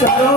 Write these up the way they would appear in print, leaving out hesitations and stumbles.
Thank you.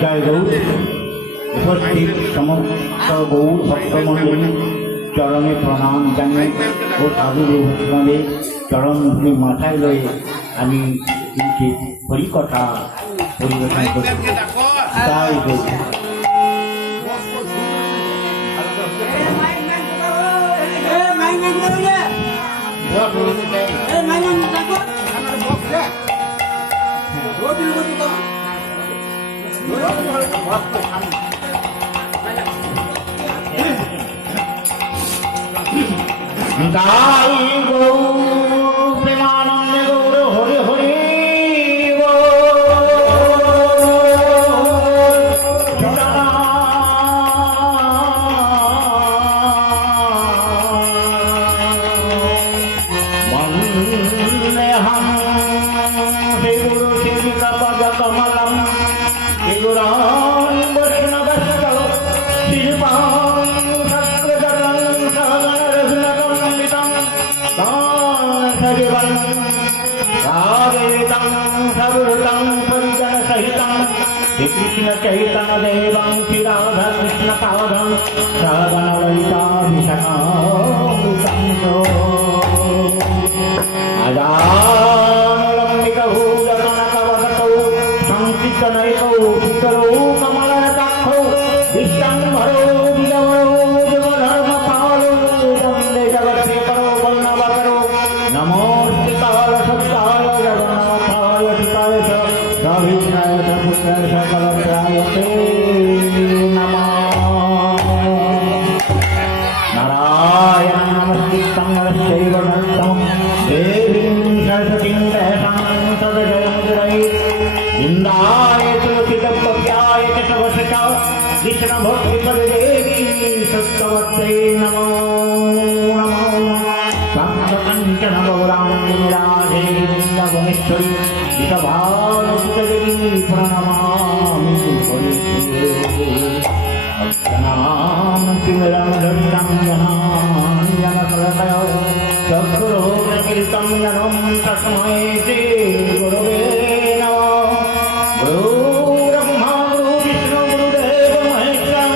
जय गौर उपस्थित समस्त गौर भक्तमंडली चरणे प्रणाम जानिए और साधु वैष्णवे चरण धूलि माथाय लये आमी किंचित हरिकथा परिवेशन करी। जय गौर। गाई गौर प्रेमानंद गौर हरि हरि वंदे हम श्री गुरु सेविका पद कमलम श्री गुरान वैष्णवस्य श्रीपाद सत्कृतलं सहगणरघुनकमण्डितं दासजीवं रागेतं सवृतं परिजनसहितं श्रीकृष्ण चैतन्य देवं श्री राधा कृष्ण पादं सहगणललिताभिषेकामृतं आजानुलम्बिकभूषणकवचकौ संसिद्धनैकौ पितरौ कमलनटाक्षौ विष्टम्भरो विजवरो युवधर्मपालो वन्दे जगत्सेकरो वल्लभकरो नमोऽस्ते कालसत्ताय जगन्नाथाय पिताय च रविन्द्राय च पुत्राय च कलत्राय ते नमः। नारायणं नमस्कृतं नरश्चैव नरोत्तमं देवीं सरस्वतीं सहसा सदजयमुदीरये निन्दाय तुलसीदत्तप्याय च तवसचा कृष्णभक्तिपददेवी सत्तवत्यै नमो नमः। काञ्चन गौराङ्गनिराधे वृन्दभुवनेश्वरी विषभानुसुतदेवी प्रणमामि भक्तानां तिमिरं दण्डं जनाञ्जनकलकयो चक्षुरोदकीर्तं जनं तस्मै श्री गुरवे नमः। गुरु ब्रह्मा गुरु विष्णु गुरुदेव महेश्वर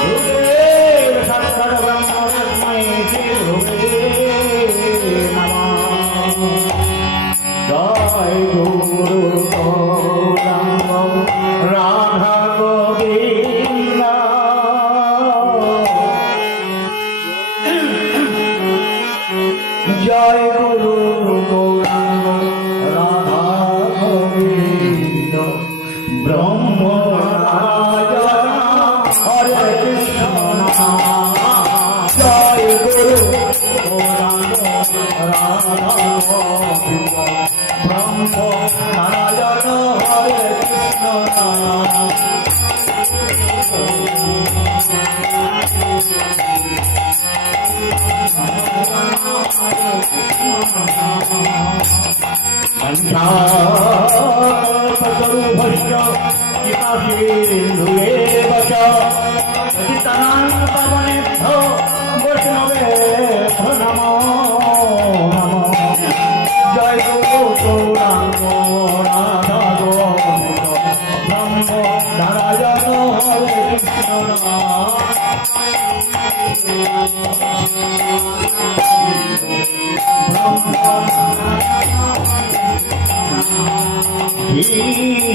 गुरुदेव साक्षात् ब्रह्म तस्मै श्री गुरवे नमः। जय गुरु गौरांग राधा गोविंद जय गुरु गौरांग राधा गोविंद ब्रह्म नारायण हरे कृष्ण जय गुरु गौरांग राधा गोविंद ब्रह्म नारायण हरे कृष्ण संसारपतरुभश्च कृपासिन्धुरेव च पतितानां पावनेभ्यो वैष्णवेभ्यो नमो नमः। जय गुरु गौरांग राधा गोविंद ब्रह्म नारायण हरे कृष्ण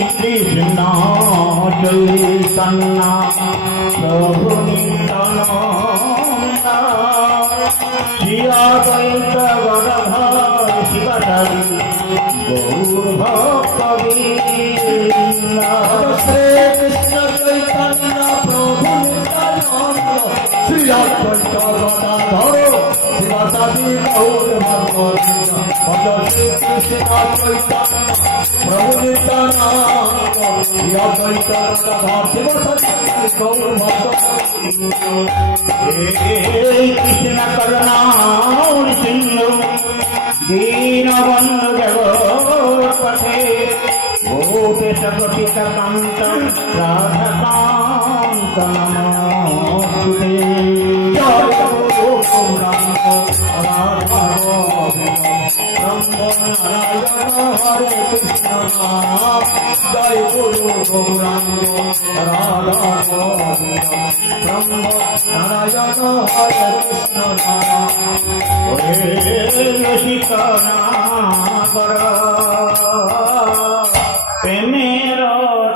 कृष्ण चैतन्य प्रभु नित्यानंद श्री अद्वैत गदाधर शिवधरि गौर भक्तवृंद श्री कृष्ण चैतन्य प्रभु नित्यानंद श्री अद्वैत गदाधर शिवधरि गौर भक्तवृंद श्री कृष्ण चैतन्य प्रभु नित्यानंद श्री अद्वैत गदाधर शिवधरि गौर भक्तवृंद কৃষ্ণ করুণার সিন্ধু দীনবন্ধু জগৎপথে ভূতেশ পতিত কান্ত রাধাকান্ত নমস্তুতে। জয় গুরু গৌরাঙ্গ রাধা নারায়ণ হরে কৃষ্ণ নাম। জয় গুরু গৌরাঙ্গ রাধা নারায়ণ হরে কৃষ্ণ নাম। রসিক নাগর প্রেমের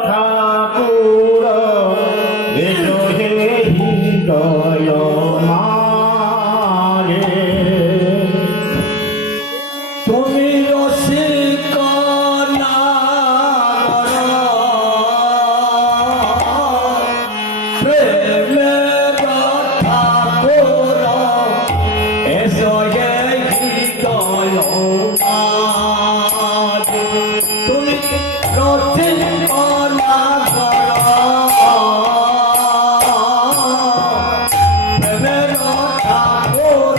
ঠাকুর এসো হে হৃদয় মাঝে। তুমি রসিক নাগর প্রেমের ঠাকুর এসো হে হৃদয় মাঝে। তুমি রসিক নাগর প্রেমের ঠাকুর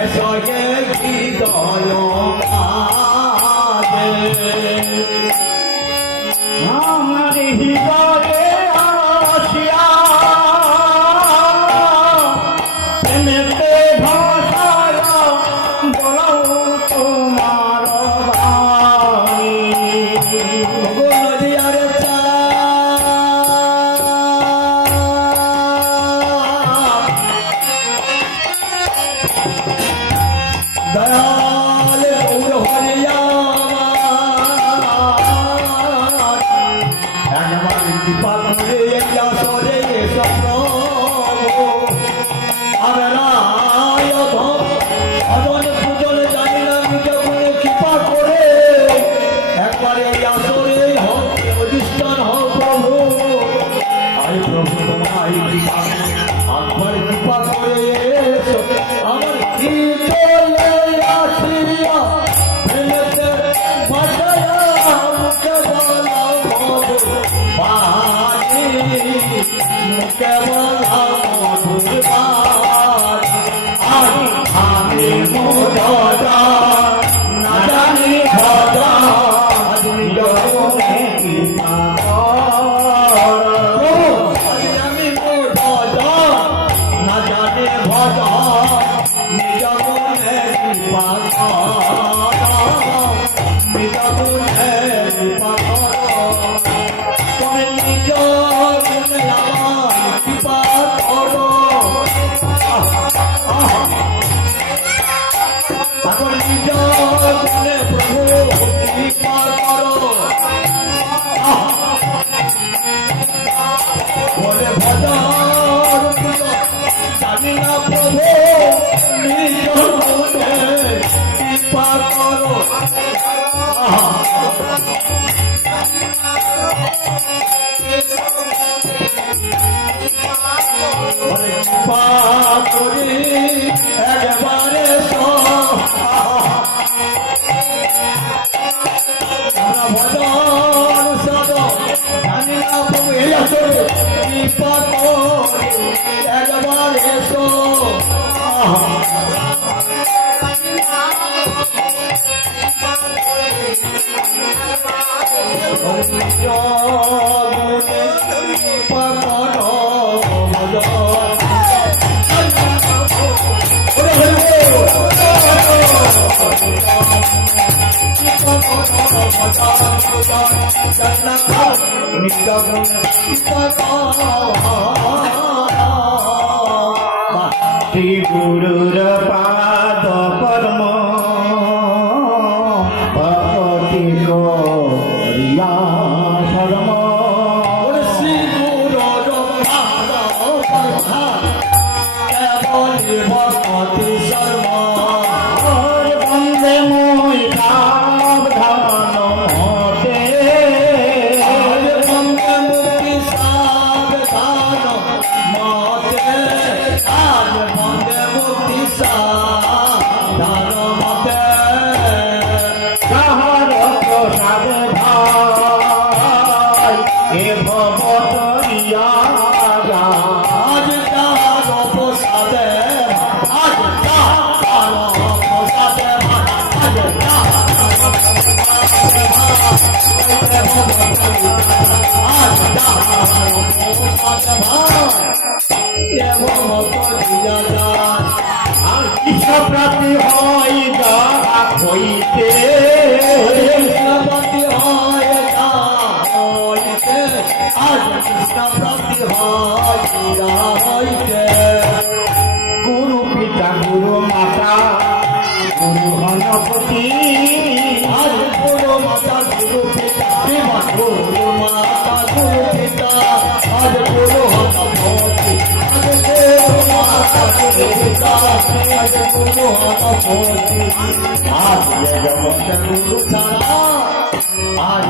এসো হে হৃদয় মাঝে। আমার হৃদয়ে আসিয়া প্রেমেতে ভাষায় বলো তোমার বাণী। নদিয়ার দয়াল গৌর হরিয়া একবার কৃপা করে আসরে এসব আমরা ভজন পূজন জানি না যখন কৃপা করে একবার এই আসরে অধিষ্ঠান হও প্রভু। আরে প্রভু তোমায় কৃপা একবার কৃপা করে এসো আমার কি চলে আসিয়া ফেলেতে বাসায়া মুখে বলা বাণী মুখে বলা মধুর বাণী। আমি মোদা না জানি ভজা জগতে কৃপা আমি মোদা না জানি ভজা নিজ মনে কৃপা নিজ মনে কৃপা তুমি নিজ মনে আমার কৃপা করো। এখন নিজ মনে প্রভু কৃপা করো বলে ভজন জানি না প্রভু নিজ মনে কৃপা করো। বলে কৃপা করি একবারে আমরা ভজন সদ জানি না প্রভু এই আসরে কৃপা করি একবার এসো। কৃপা করো শ্রী গুরুর পাদ কর্ম ভক্তি করিয়া শর্ম শ্রী গুরু ভক্তি শর্মা বন্দে মই সাবধান মতে মুক্তি সাবধান মতে আজ বন্দে মুক্তি সাবধান মতে কাহার প্রসাদ ভাই এ ভবতরিয়া হইয়া যায় আর কৃষ্ণ প্রাপ্তি হয় যাহা হইতে কৃষ্ণপ্রাপ্তি হয় যা হইতে আজ কৃষ্ণপ্রাপ্তি হয় যা হইতে গুরু পিতা গুরু মাতা গুরু গণপতি আজ গুরু মাতা গুরু পিতা দেবা গুরু মাতা গুরু পিতা আজ গুরু হতভক্তি আজ গুরু মাতা গুরু পিতা আজ গুরু হতভক্তি আজ জগত গুরু ছাড়া আজ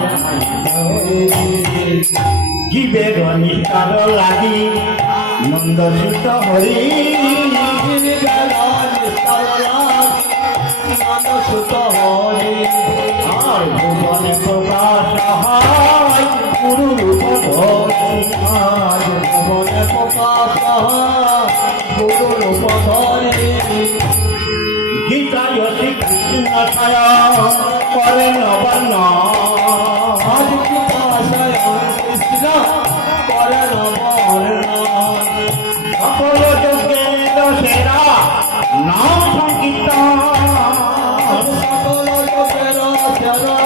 জীবের নিষ্ঠার লাগি নন্দ সুত হরি সুত হরি আর ভুবনে প্রকাশ হয় গুরু রূপ ধরি আজ ভুবনে প্রকাশ গুরু রূপ ধরি গীতায় শ্রীকৃষ্ণ ছায়া করে নবন আজ কৃপাশয় কৃষ্ণ করে নবর্ণ সকল যজ্ঞের সেরা নাম সংকীর্তন সকল লোকের সেরা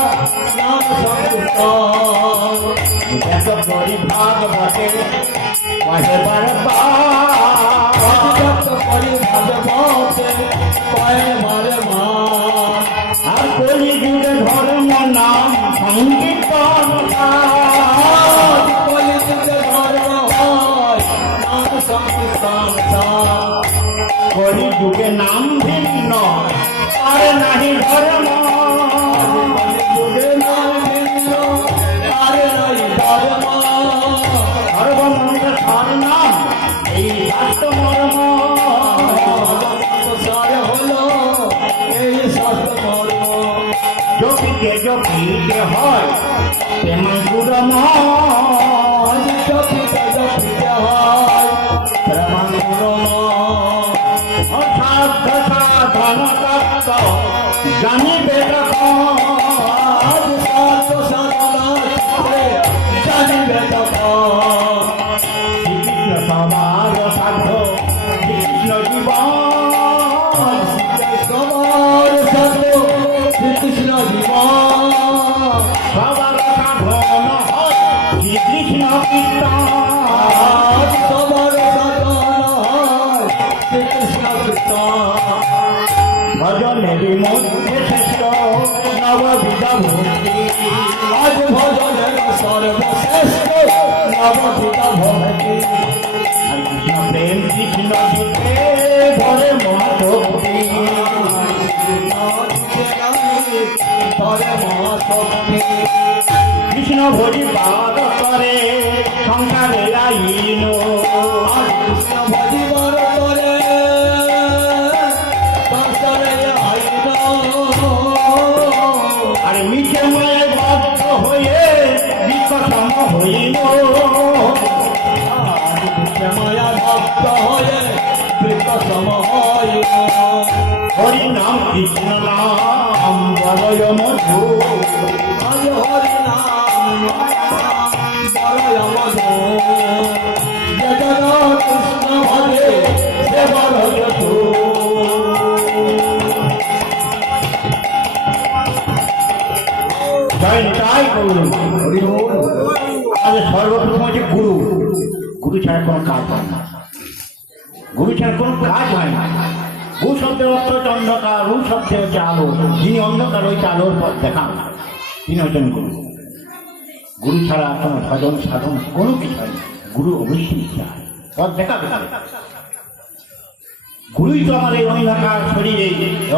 নাম সংকীর্তন এক পরিভাগ বটে পাহে বারবার অভিযুক্ত করি ভাগবতে কয়ে মারে মান আর কলিযুগে ধর্ম নাম সংকীর্তন আজ কলিযুগে ধর্ম হয় নাম সংকীর্তন কলিযুগে নাম ভিন্ন আর নাহি ধর্ম কলিযুগে নাম ভিন্ন আর নাই ধর্ম সর্বমঙ্গল সার নাম এই শাস্ত্র মর্ম সার হলো এই শাস্ত্র ধর্ম যোগীকে যোগীকে হয় প্রেমা গুরম আজ জপিতে জপিতে হয় প্রমাণ অসাধ্য সাধন তত্ত্ব জানিবে তখন আজ সাধ সাধনা চিত্রে জানিবে তখন শ্রীকৃষ্ণ সবার সাধ্য কৃষ্ণ জীবন সবার সাধু শ্রীকৃষ্ণ জীবন সবার সাধন হয় শ্রীকৃষ্ণ কীর্তন আজ সবার সাধন হয় শ্রীকৃষ্ণ কীর্তন ভজনের মধ্যে শ্রেষ্ঠ নববিধ ভক্তি আজ ভজনের সর্বশ্রেষ্ঠ নববিধ ভক্তি আর কৃষ্ণ প্রেম কৃষ্ণ গীতে ধরে মহাশক্তি ধরে মহাশক্তি কৃষ্ণ ভজি পাদ করে সংসারে আইন আর কৃষ্ণ ভজিবার করে সংসারে আইন আর মিঠে ময়ে ভক্ত হয়ে বিকটম হইল মায়া ভক্ত হয়ে বৃক্ষসম হয় হরি নাম কৃষ্ণ নাম বলয় মধু আজ হরি নাম বড় মধু জগৎ কৃষ্ণ ভজে সে বড় যদু জয় তাই করুন হরি বল আজ সর্বপ্রথম হচ্ছে গুরু গুরু ছাড়া কোনো কাজ হয় না গুরু ছাড়া কোনো কাজ হয় না গু শব্দের অর্থ হচ্ছে অন্ধকার রু শব্দে হচ্ছে আলো যিনি অন্ধকার ওই আলোর পথ দেখান তিনি হচ্ছেন গুরু গুরু ছাড়া কোনো ভজন সাধন কোনো কিছু হয় না গুরু অবশ্যই চায় পথ দেখাবে গুরুই তো আমার এই অন্ধকার শরীরে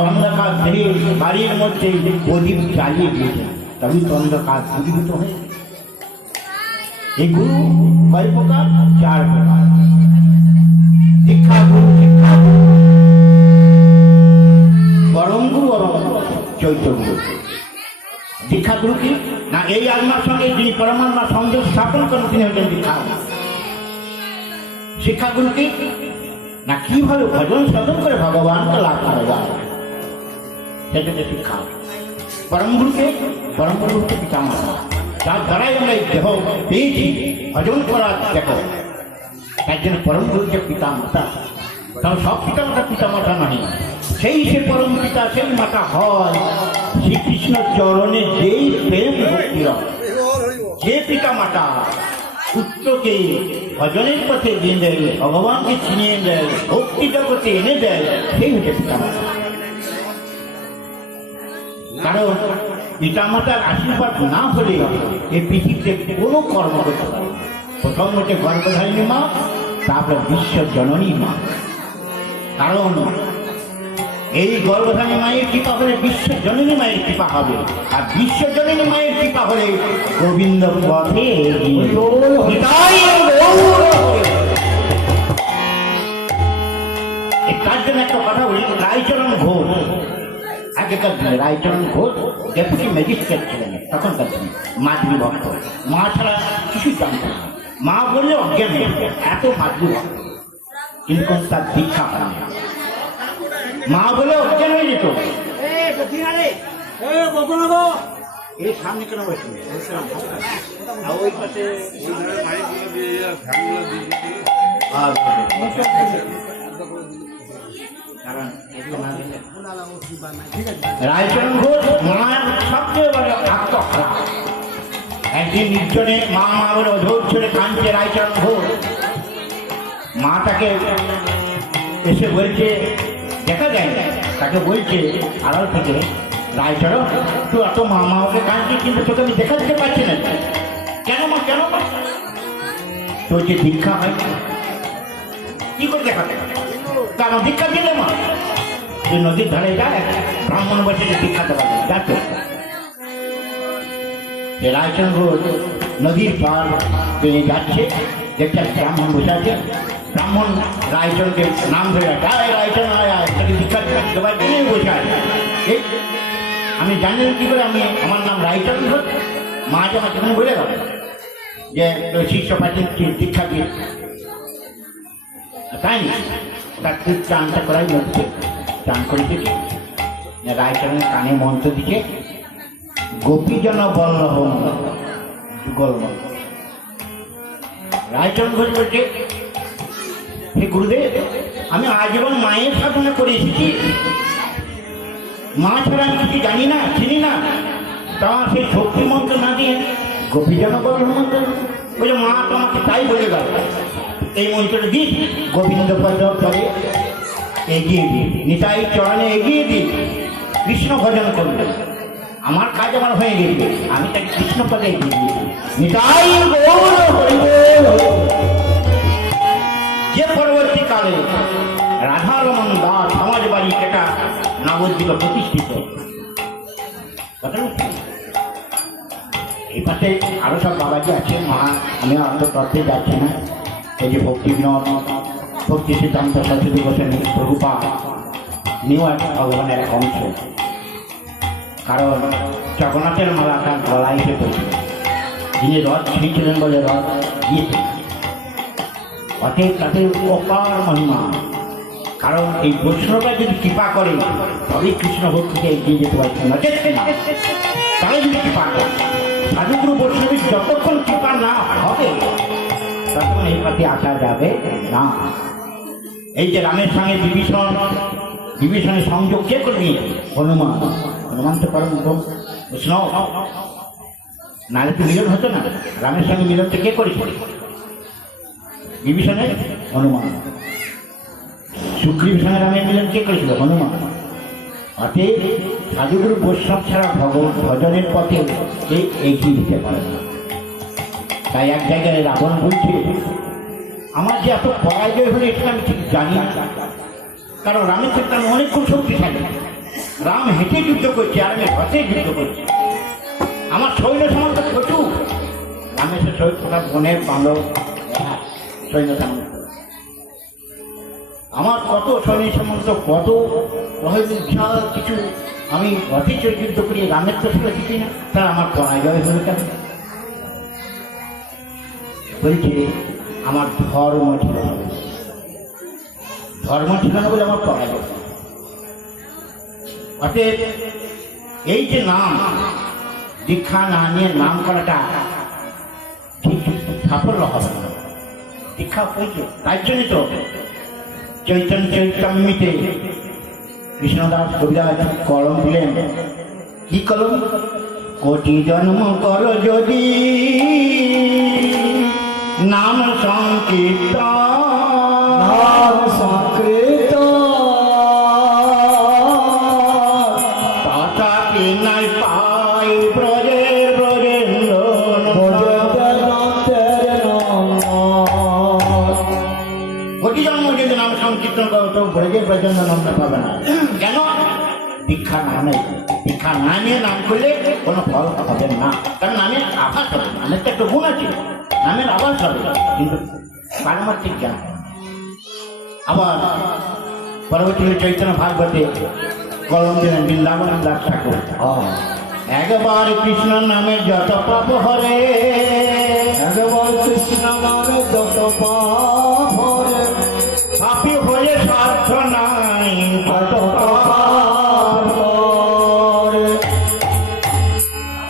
অন্ধকার দেহে বাড়ির মধ্যে প্রদীপ জ্বালিয়ে দিয়েছে তবেই তো অন্ধকার দূরীভূত হয়ে এই গুরু কয় প্রকার? 4 প্রকার। দীক্ষা গুরু, শিক্ষা গুরু, পরম গুরু এবং চৈত্য গুরু। দীক্ষা গুরু কি না? এই আত্মার সঙ্গে যিনি পরমাত্মার সংযোগ স্থাপন করেন তিনি হচ্ছেন দীক্ষা গুরু। শিক্ষা গুরু কি না? কিভাবে ভজন সাধন করে ভগবানকে লাভ করা যায় সেটা হচ্ছে শিক্ষা। পরম গুরুকে, পরম গুরু হচ্ছে পিতা মাতা, যার দ্বারাই আমরা এই দেহ পেয়েছি ভজন করার দেখো, তার জন্য পরম গুরুকে পিতা মাতা। তাও সব পিতামাতা পিতামাতা নয়, সেই সে পরম পিতা সেই মাতা হয় শ্রীকৃষ্ণ চরণে যেই প্রেম ভক্তি রয়। যে পিতা মাতা পুত্রকে ভজনের পথে দিয়ে দেয়, ভগবানকে চিনিয়ে দেয়, ভক্তি জগতে এনে দেয়, সেই হচ্ছে পিতা মাতা। কারণ পিতামাতার আশীর্বাদ না হলে এই পৃথিবীতে কোনো কর্ম করতে পারে। প্রথম হচ্ছে গর্ভধারিণী মা, তারপর বিশ্ব জননী মা। কারণ এই গর্ভধারিণী মায়ের কৃপা হলে বিশ্ব জননী মায়ের কৃপা হবে, আর বিশ্ব জননী মায়ের কৃপা হলে গোবিন্দ পথে এগিয়ে তার জন্য একটা কথা বলি। রায়চরণ ঘোষ, আগেকার দিনে রায়চরণ ঘোষ ডেপুটি ম্যাজিস্ট্রেট ছিলেন তখনকার দিনে, মাতৃভক্ত। মা ছাড়া কিছু জানতেন না, মা বললে অজ্ঞান হয়ে যেত, এত মাতৃভক্ত। কিন্তু তার দীক্ষা হয় না, মা বলে অজ্ঞান হয়ে যেত। এই সামনে কেন বসে ওই পাশে রায়চরণ ঘোষ মার সবচেয়ে বড় আত্মহরা। একদিন নির্জনে মা মা বলে অধৈর্য ছেড়ে কাঁদছে রায়চরণ ঘোষ। মা তাকে এসে বলছে, দেখা যায় না, তাকে বলছে আড়াল থেকে, রায়চরণ তুই এত মা মা ওকে কাঁদছিস কিন্তু তোকে আমি দেখা দিতে পারছি না। কেন মা, কেন মা? তোর যে দীক্ষা হয় কি করে দেখাতে? কারণ দীক্ষা দিলে মা তুই নদীর ধারে যায়, ব্রাহ্মণ বসে দীক্ষা দেওয়া যায়, যাতো রায়চরণ ঘোষ নদীর পার পেয়ে যাচ্ছে, দেখতে ব্রাহ্মণ বসে আছে। ব্রাহ্মণ রায়চরণকে নাম ধরে আয় রায়চরণ আয় আয়, তাকে দীক্ষা দেওয়ার জন্যই বসে আছে। আমি জানি কি করে আমি, আমার নাম রায়চরণ ঘোষ। মা যে আমার তখন বলে গেল যে শিষ্য পাঠিয়ে দীক্ষা দিয়ে, তাই না? তার ঠিক চানটা করাই হচ্ছে, চান করে দিচ্ছে। রায়চরণের কানে মন্ত্র দিচ্ছে, গোপীজন বল্লভ যুগল। রায়চরণ ঘোষ বলছে, হে গুরুদেব, আমি আজীবন মায়ের সাধনা করে এসেছি, মা ছাড়া আমি কিছু জানি না, চিনি না। তা সেই শক্তি মন্ত্র না দিয়ে গোপীজন বল্লভ মন্ত্র বলে, মা তোমাকে তাই বলে গেল। এই মন্ত্রটা দিই, গোবিন্দ পদ করে এগিয়ে দিই, নিতাই চরণে এগিয়ে দিই, কৃষ্ণ ভজন করবে। আমার কাজ আমার হয়ে গেছে, আমি তাকে কৃষ্ণ পদে এগিয়ে দিই। নিতাই গৌর হরি বল। যে পরবর্তীকালে রাধারমণ দাস সমাজ বাড়ি সেটা নবদ্বীপ প্রতিষ্ঠিত। এই পাশে আরো সব বাবাজি আছে, মা আমি অত তথ্যে যাচ্ছি না। এই যে ভক্তি বিনোদ, ভক্তি সিদ্ধান্ত সরস্বতী গোস্বামী প্রভুপাদ, নিয়েও এক ভগবানের এক অংশ। কারণ জগন্নাথের মালা তার গলায় এসে পড়ছিল, যিনি রথ ছিঁড়ছিলেন বলে রথ গিয়েছে। অতএব তাদের অপার মহিমা। কারণ এই বৈষ্ণবরা যদি কৃপা করে তবেই কৃষ্ণ ভক্তিকে এগিয়ে যেতে পারছে না, তাহলে যদি কৃপা করে। সাধুগুরু বৈষ্ণবীর যতক্ষণ কৃপা না হবে ততক্ষণ এই পথে আসা যাবে না। এই যে রামের সঙ্গে বিভীষণের সংযোগ কে করে নিয়েছে? হনুমান। হনুমান তো পরম বৈষ্ণব, নাহলে তো মিলন হতো না। রামের সঙ্গে মিলনটা কে করেছে? বিভীষণের হনুমান। সুগ্রীব সঙ্গে রামের মিলন কে করেছিল? হনুমান। অতএব সাধুগুরু বৈষ্ণব ছাড়া ভজনের পথে কে এগিয়ে দিতে পারে না। তাই এক জায়গায় রাবণ বলছে, আমার যে এত পরাজয় হলে এটা আমি ঠিক জানি না। কারণ রামের ক্ষেত্রে আমি অনেকক্ষণ শক্তিশালী। রাম হেঁটে যুদ্ধ করছে আর আমি হাতে যুদ্ধ করছি। আমার সৈন্য সামন্ত প্রচুর। রামের সে সৈন্য বনের বাঁধব সৈন্য সামন্ত, আমার কত সৈন্য সামন্ত, কত বিশাল কিছু। আমি রথে চড়ে যুদ্ধ করি, রামের তো ছিল কিছুই না। তার আমার পরাজয় হলে কেন? বলছে আমার ধর্ম ছিল না, ধর্ম ছিল না বলে আমার পরাজয়। অতএব এই যে নাম দীক্ষা না নিয়ে নাম করাটা ঠিক সাফল্য হবে না। দীক্ষা হয়েছে তাই জন্যই তো চৈতন্য চৈতন্যতে কৃষ্ণদাস কবিরাজ কলম দিলেন। কি কলম? কোটি জন্ম কর যদি নাম সংকীর্তন, নাম সংকীর্তন তাতাকে নাই পাই ব্রজের ব্রজেন্দ্র কোটি জন্ম যদি নাম সংকীর্তন করো তো ব্রজের ব্রজেন্দ্র নাম পাবে না। কেন? দীক্ষা না নেই। দীক্ষা না নিয়ে নাম করলে কোনো ফল হবে না। কারণ নামের আভাস হবে, নামের তো একটা গুণ আছে, নামের আভাস হবে কিন্তু পারমার্থিক জ্ঞান। আবার পরবর্তী চৈতন্য ভাগবতে কলম দিলেন বৃন্দাবন দাস ঠাকুর। একবার কৃষ্ণ নামের যত পাপ হরে, একবার কৃষ্ণ নামে যত পাপ হরে, পাপী হয়ে স্বার্থ নাই তত পাপ হরে।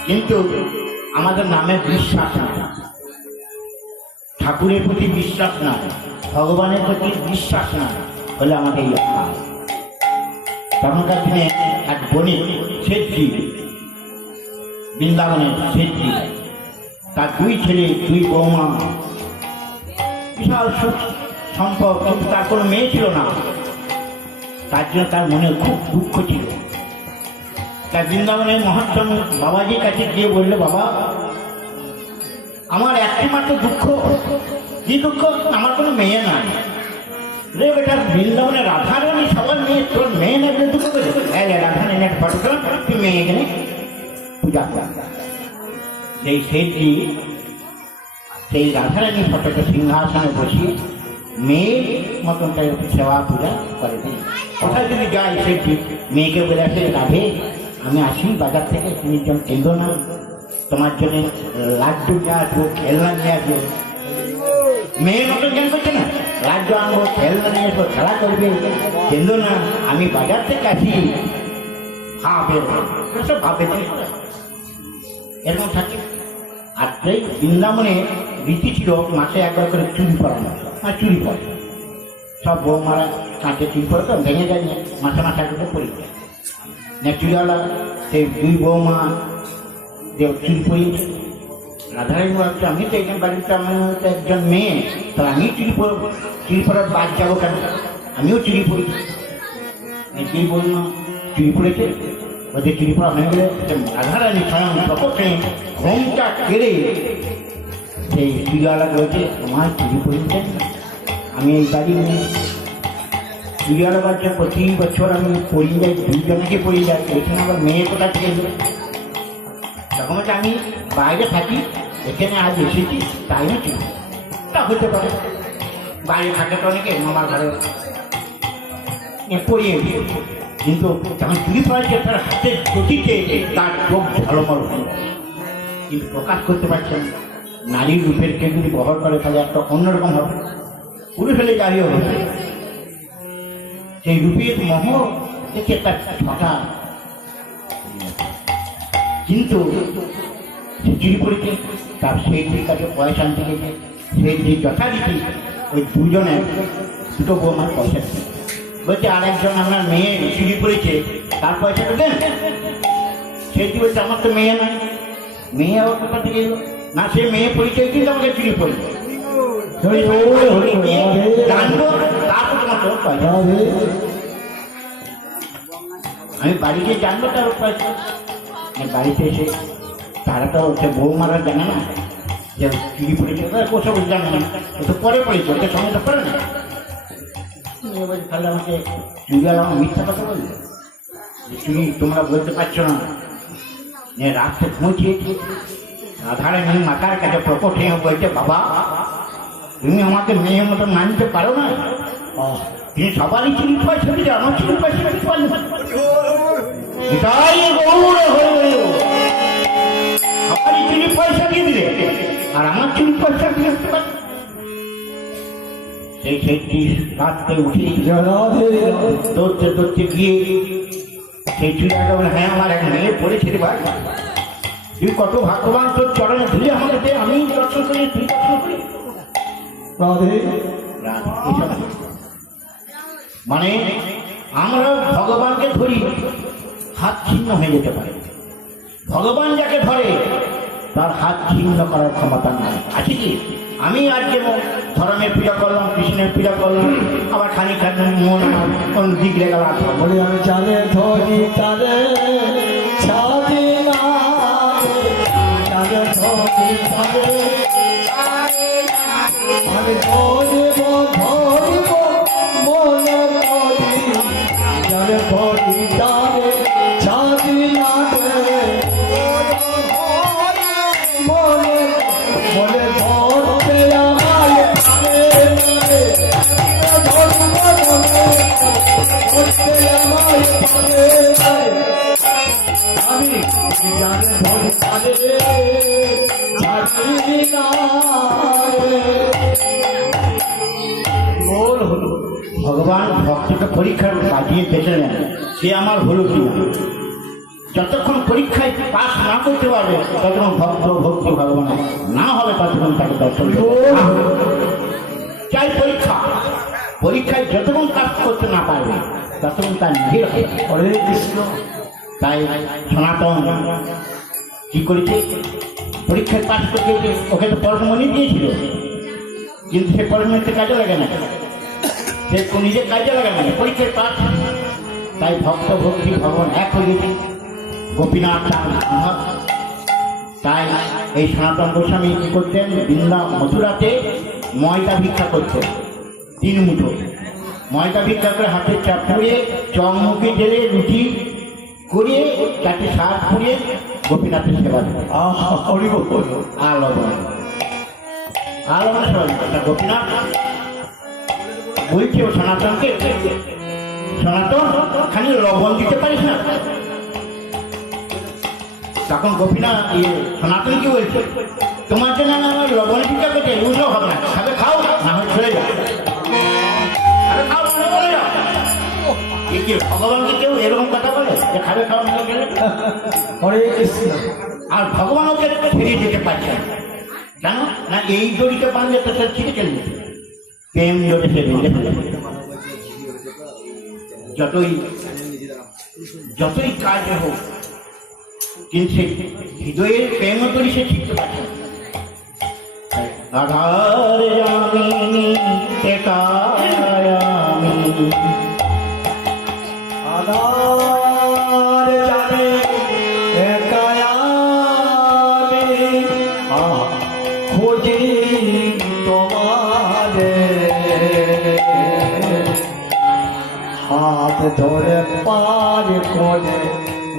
কিন্তু আমাদের নামে বিশ্বাস নাই, ঠাকুরের প্রতি বিশ্বাস নাই, ভগবানের প্রতি বিশ্বাস নাই বলে আমাদের এই অভাব। তখনকার দিনে এক বণিক শেঠজি, বৃন্দাবনের শেঠজি, তার দুই ছেলে দুই বৌমা, বিশাল সুখ সম্পদ, কিন্তু তার কোনো মেয়ে ছিল না। তার জন্য তার মনে খুব দুঃখ ছিল। তার বৃন্দাবনের মহাত্ম বাবাজির কাছে গিয়ে বললে, বাবা আমার একটি মাত্র দুঃখ। কি দুঃখ? আমার কোনো মেয়ে নাই রে বেটা। বৃন্দাবনে রাধারানী সবার মেয়ে, তোর মেয়ে না বলে দুঃখ করে? হ্যাঁ রাধারানী একটা ফটো করলাম, তুই মেয়ে এখানে পূজা কর। সেই শেঠজি সেই রাধারানী ফটোকে সিংহাসনে বসিয়ে মেয়ের মতন তাই সেবা পূজা করে দিন। কোথায় যদি যায় শেঠজি মেয়েকে বলে আসে, রাধে আমি আসি বাজার থেকে, তুমি যেন কেন্দ্র না, তোমার জন্য লাড্ডু নিয়ে আসবো, খেলনা নিয়ে আসবো। মেয়ের মতন জ্ঞান করছে না, লাড্ডু আনবো, খেলনা নিয়ে আসবো, খেলা করবে, কেন্দ্র না আমি বাজার থেকে আসি, ভাবে সব ভাবে এরকম থাকে। আর সেই বৃন্দাবনে রীতি ছিল মাসে একবার করে চুরি পড়ানো, আর চুরি পড়ে সব বৌমারা কাঁচে চুরি পড়ে তো ভেঙে যায়, মাসে মাসে একবার পড়ে যায়। চুরিওয়ালা সেই দুই বৌমা যে চুরি পড়িয়েছে, রাধারানী বলছে আমি তো একজন বাড়িতে, আমার তো একজন মেয়ে, তাহলে আমি চুরি পড়বো, চুরি পড়ার বাদ যাবো কেন, আমিও চুরি পড়ি। দুই বৌমা চুরি পড়েছে, ওদের চুরি পড়া হয়ে গেলে রাধারানী স্বয়ং প্রকটে ঘোমটা কেড়ে সেই চুরিওয়ালা বলছে, আমার চুরি পড়েছেন, আমি এই বাড়ি নেই। চুরিওয়ালা বলছে, প্রতি বছর আমি পড়িয়ে যাই, দুজনকে পড়িয়ে যাই, এখানে আবার মেয়ে কোথা থেকে এলো? তখন হচ্ছে আমি বাইরে থাকি, এখানে আজ এসেছি তাই না চুরি। তা হতে পারে, বাইরে থাকে তো অনেকে, মামার ঘরে পড়িয়ে দিয়েছে। কিন্তু যখন চুরি পড়েছে তার হাতের গতিতে তার চোখ ঝলমল হয়ে, কিন্তু প্রকাশ করতে পারছে না। নারীর রূপের কে যদি বহর করে তাহলে একটা অন্যরকম হবে, পুরুষ হলে গাড়িও হবে। সেই রূপের মোহ দেখে তার ছটা, কিন্তু সে চুরি করেছে, তার সেই কাছে পয়সা আনতে গেছে, সেই যে যথারীতি ওই দুজনে দুটো বৌমার পয়সা দিচ্ছে। বলছে আরেকজন আমার মেয়ে চুরি করেছে, তার পয়সাটা দেন। সেটি বলছে আমার তো মেয়ে নয়, মেয়ে আবার কোথা থেকে এলো? না সে মেয়ে পরিচয় কিন্তু আমাকে চুরি করেছে, জানবো তারপর তোমার পয়সা। আমি বাড়িতে জানবো তার পয়সা। বাড়িতে এসে তারা তো হচ্ছে বৌমারা জানে না যে চুরি পড়েছে, কোথাও জানে না, ও তো পরে পড়েছে, ওকে সঙ্গে তো করে না। তাহলে আমাকে চুরিওয়ালা আমার মিথ্যা কথা বলবে যে চুরি তোমরা বলতে পারছো না। রাত্রে পৌঁছিয়েছি, রাধারানী মাতার কাছে প্রকট হয়ে বলছে, বাবা তুমি আমাকে মেয়ের মতো মানতে পারো না, তুমি সবারই চুরি পয়সা দিলে, আমার চুরি পয়সা দিতে পারলে সবারই চুরি পয়সা দিয়ে দিলে, আর আমার চুরি পয়সা দিয়ে আসতে পারলে। সেই শেঠটি রাত্রে উঠে দৌড়তে দৌড়তে গিয়ে সেই চুরিটাকে বলে, হ্যাঁ আমার এক মেয়ে পড়েছে রে ভাই, তুই কত ভাগ্যবান, তোর চরণে ধুলে আমাকে দে, আমি দর্শন করি, তুই দর্শন করি। মানে আমরা ভগবানকে ধরি, হাত ছিন্ন হয়ে যেতে পারে। ভগবান যাকে ধরে তার হাত ছিন্ন করার ক্ষমতা নাই। আছে কি? আমি আজ যেমন ধর্মের পূজা করলাম, কৃষ্ণের পূজা করলাম, আবার খানিক মন কোন দিক লেগে রাখলাম, বলি আমি জানে ধরি তারে ছাড়ি না রে, জানে ধরি তারে আমি ধরিব ধরিব মনে করি, জানে ধরি তারে ছাড়ি না রে, মনে মনে ধরতে আমায় পারে রে, ধরব মনে ধরতে আমায় পারে রে, আমি জানে ধরি তারে ছাড়ি না রে। গোল হলো ভগবান ভক্তকে পরীক্ষার কাটিয়ে দেখে নেন সে আমার হলো কি না। যতক্ষণ পরীক্ষায় পাস না করতে পারবে ততক্ষণ ভক্ত ভক্তি ভগবান না হবে, ততক্ষণ তাকে দর্শন করবে না। চাই পরীক্ষা, পরীক্ষায় যতক্ষণ কাজ করতে না পারবে ততক্ষণ তার নিজের হবে। হরে কৃষ্ণ। তাই সনাতন কি করেছে, পরীক্ষায় পাস করতে ওকে তো পরমণি দিয়েছিল, কিন্তু সে পরমণিতে কাজে লাগে না, সে নিজের কাজে লাগে না, পরীক্ষায় পাস। তাই ভক্ত ভক্তি ভগবান এক হয়ে গেছে, গোপীনাথ তার নাম। তাই এই সনাতন গোস্বামী কি করতেন, বৃন্দা মথুরাতে ময়দা ভিক্ষা করতেন, 3 মুঠো ময়দা ভিক্ষা করে হাতের চাপ পুড়িয়ে চমুখে ঢেলে রুটি করিয়ে তাকে সার পুড়িয়ে গোপীনাথের সেবা দেবেন। আলো গোপীনাথ বলছে ও সনাতনকে, সনাতন খালি লবণ দিতে পারিস না। তখন গোপীনাথ সনাতন কি বলছে, তোমার জন্য আমার লবণ ভিক্ষা করতে বুঝলেও হবে না, খাবে খাও না হয় চলে যাও, খাও না চলে যাও। ভগবানকে কেউ এরকম কথা বলে যে খাবে খাও না গেলে? হরে কৃষ্ণ। আর ভগবান ওকে ফিরিয়ে যেতে পারছে না, জানো না? এই দড়িতে বাঁধলে তো সে ছিঁড়ে চলে যেত, প্রেম জড়ে সে বেঁধে ফেলে। যতই কাজ হোক কিন্তু সে হৃদয়ের প্রেম করি সে শিখতে পারছে না। আধার জামিনী আমি আধার জানে একাই আমি, খুঁজি তোমারে, হাত ধরে পার করে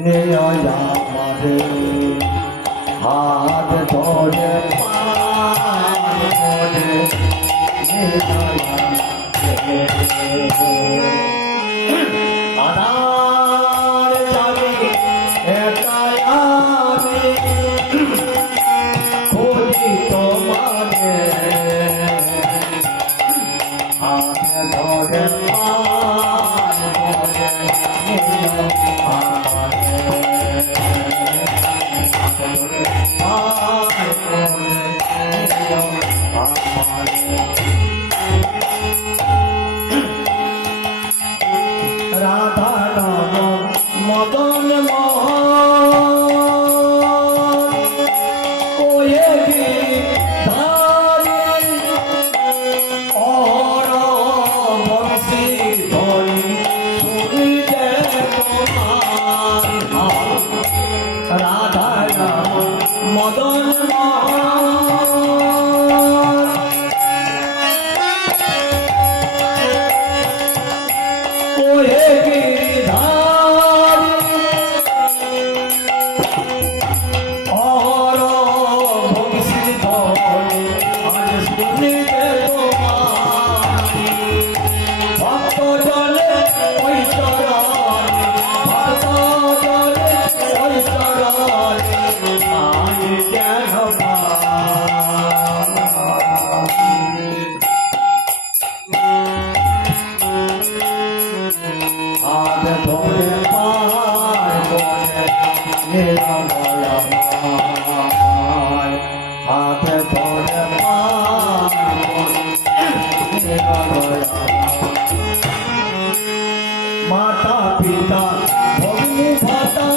নিয়ে আমারে, হাত ধরে পার করে নিয়ে আমারে। আধার জানে একাই আমি, খুঁজি তোমারে, হাত ধরে পার করে নিয়ে আমারে, পার করে নিয়ে আমারে। রাধা নাম মদন মোহন ওয়ে ধারি, অর বংশী ধরি শুনিতে তোমার। রাধা নাম মদন মোহন ওহে গিরিধারি, অহর বংশী ধরি আজ শুনিতে তোমারি। ভক্ত জলে ওই চরণে, ভক্ত জলে ওই চরণে, আই যেন হাত ধরে পার করে নিরাময়, হাত ধরে পার করে নিরাময়। মাতা পিতা ভগ্নী ভাতা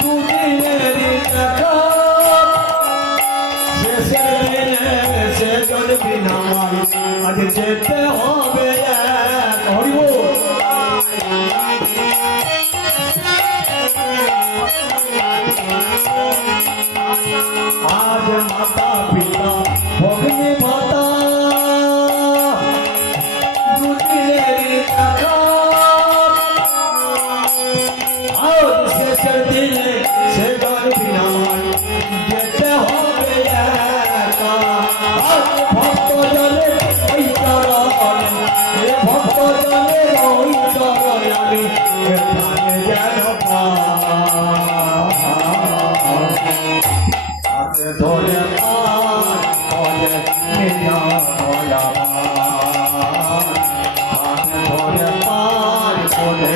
দুদিনের দেখা শেষের দিনে সে জল বিনামাই আজ যেতে হবে এক। হরি বল। আজ মাতা পিতা ভগ্নী ভাতা দুদিনের দেখা আজ শেষের দিনে সে জল বিনামাই যেতে হবে একা। আজ ভক্ত জলে ওই চরণে হে ভক্ত জলে ওই চরণে আমি এখানে যেন হাতে ধরে পারে নিয়া হাতে ধরে পার করে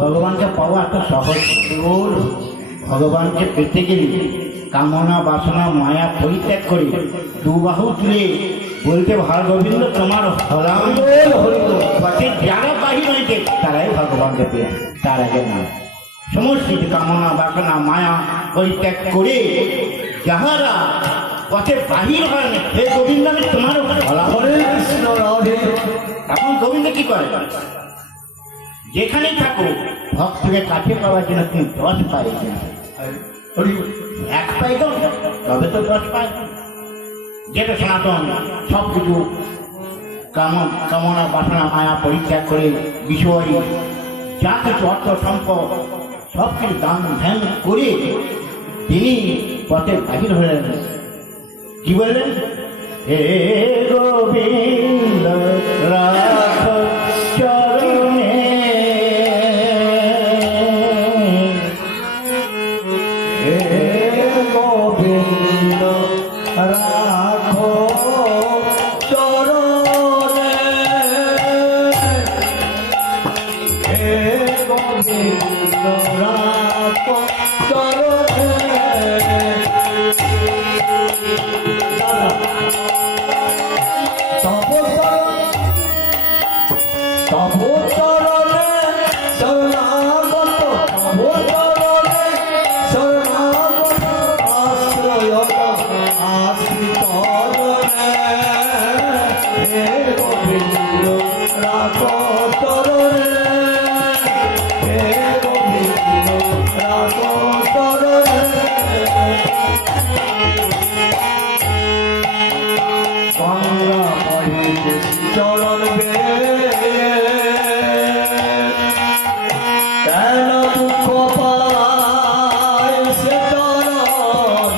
ভগবানকে পাওয়া এত সহজ নয়। ভগবানকে পেতে গেলে কামনা বাসনা মায়া পরিত্যাগ করে দুবাহু তুলে বলতে ভার গোবিন্দ তোমার হলাম পথে যারা বাহির হয়েছে তারাই ভগবানকে পেয়ে, তার আগে না। সমস্ত কামনা বাসনা মায়া পরিত্যাগ করে যাহারা পথে বাহির হয় হে গোবিন্দ আমি তোমার হলাম। কৃষ্ণ রাধে। এখন গোবিন্দ কি করে? যেখানেই থাকো ভক্তকে কাছে পাওয়ার জন্য তুমি 10 পাই কিনা, 1 পাই তো তবে তো 10 পাই। যেটা সনাতন সব কিছু কামনা বাসনা মায়া পরিত্যাগ করে বিষয় যা কিছু অর্থ সম্পদ সব কিছু দান ধ্যান করে তিনি পথে বাহির হলেন। কি বললেন? হে গোবিন্দ রাখ চরণে গোবিন্দ রাখো চরণে হে গোবিন্দ রাখো চরণে। তব চরণে শরণাগত, তব চরণে শরণাগত আশ্রয়ত আশ্রিত হে গোবিন্দ রাখো চরণে হে গোবিন্দ রাখো চরণে। গঙ্গা বহিতে চরণ কেন দুঃখ পায় সে চরণ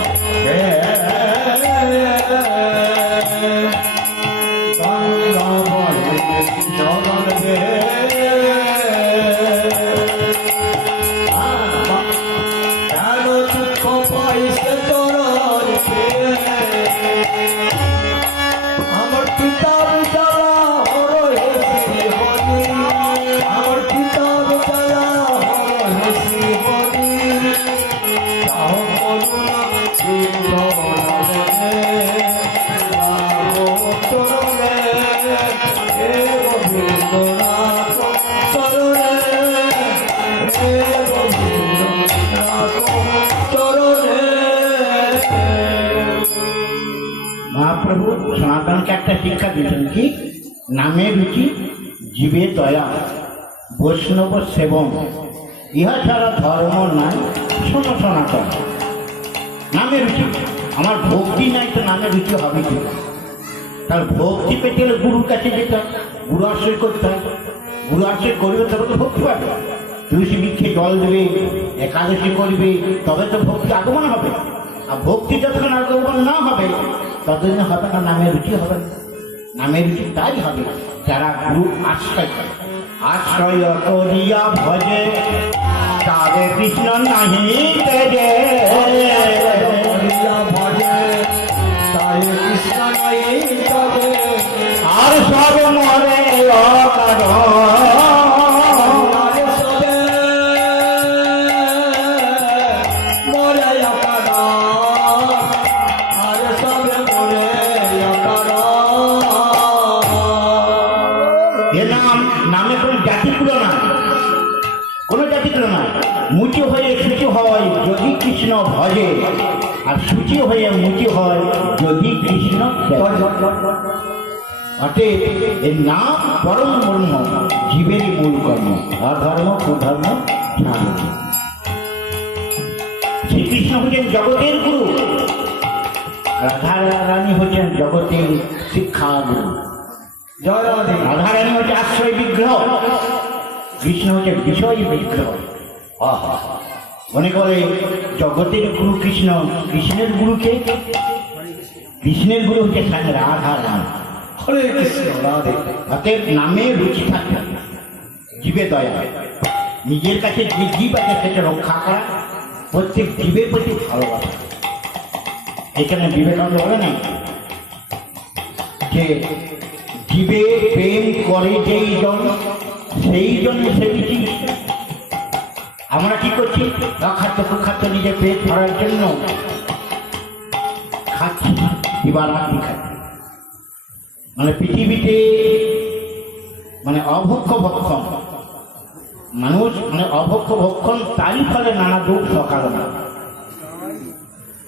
গঙ্গা বহিতে চরণ কেন দুঃখ পায় সে চরণ আমার পিতার জ্বালা হরে শ্রী হরি, আমার পিতার জ্বালা হরে শ্রী হরি। যাও করুণা সিন্ধুরে রাখো চরণে হে গোবিন্দ রাখো চরণে হে গোবিন্দ রাখো চরণে। মহাপ্রভু সনাতনকে একটা শিক্ষা দিয়েছেন কি? নামে রুচি জীবে দয়া বৈষ্ণব সেবন ইহা ছাড়া ধর্ম নাই শোনো সনাতন। নামে রুচি, আমার ভক্তি নাই তো নামে রুচি হবে কি? তার ভক্তি পেতে গেলে গুরুর কাছে যেতে হয়, গুরু আশ্রয় করতে হয়। গুরু আশ্রয় করবে তবে তো ভক্তি পাবে। তুলসী বৃক্ষে জল দেবে, একাদশী করবে, তবে তো ভক্তি আগমন হবে। আর ভক্তি যতক্ষণ আগমন না হবে ততদিন হবে না, নামের রুচি হবে না। নামের রুচি তাই হবে যারা গুরু আশ্রয় করে। আশ্রয় করিয়া ভজে তারে কৃষ্ণ নাহি তেজে, ভজে তাই কৃষ্ণ নাই তবে আর সব মরে অকারণ মুচি হয়ে শুচি হয় যদি কৃষ্ণ ভজে, আর শুচি হয়ে মুচি হয় যদি কৃষ্ণ ত্যাগে। অতএব এর নাম পরম ব্রহ্ম, জীবেরই মূল কর্ম, অধর্ম কুধর্ম ছাড়ো। শ্রীকৃষ্ণ হচ্ছেন জগতের গুরু, রাধারানী হচ্ছেন জগতের শিক্ষা গুরু। জয় রাধে। রাধারানী হচ্ছে আশ্রয় বিগ্রহ, কৃষ্ণ হচ্ছে বিষয় বিগ্রহ। মনে করে জগতের গুরু কৃষ্ণ, কৃষ্ণের গুরুকে, কৃষ্ণের গুরু হচ্ছে স্বামী রাধারানী। হরে কৃষ্ণ রাধে। অতএব নামে রুচি থাকে, জীবে দয়া, নিজের কাছে যে জীব আছে সেটা রক্ষা করা, প্রত্যেক জীবের প্রতি ভালোবাসা। এখানে বিবেকানন্দ বলে না যে জীবে প্রেম করে যেই জন সেই জন্য সেবিছি। আমরা কি করছি? অখাদ্য কুখাদ্য নিজের পেট ভরার জন্য খাচ্ছি, এবার আপনি খাচ্ছি। মানে পৃথিবীতে মানে অভক্ষ ভক্ষণ, মানুষ মানে অভক্ষ ভক্ষণ, তারই ফলে নানা দুঃখ সকালনা।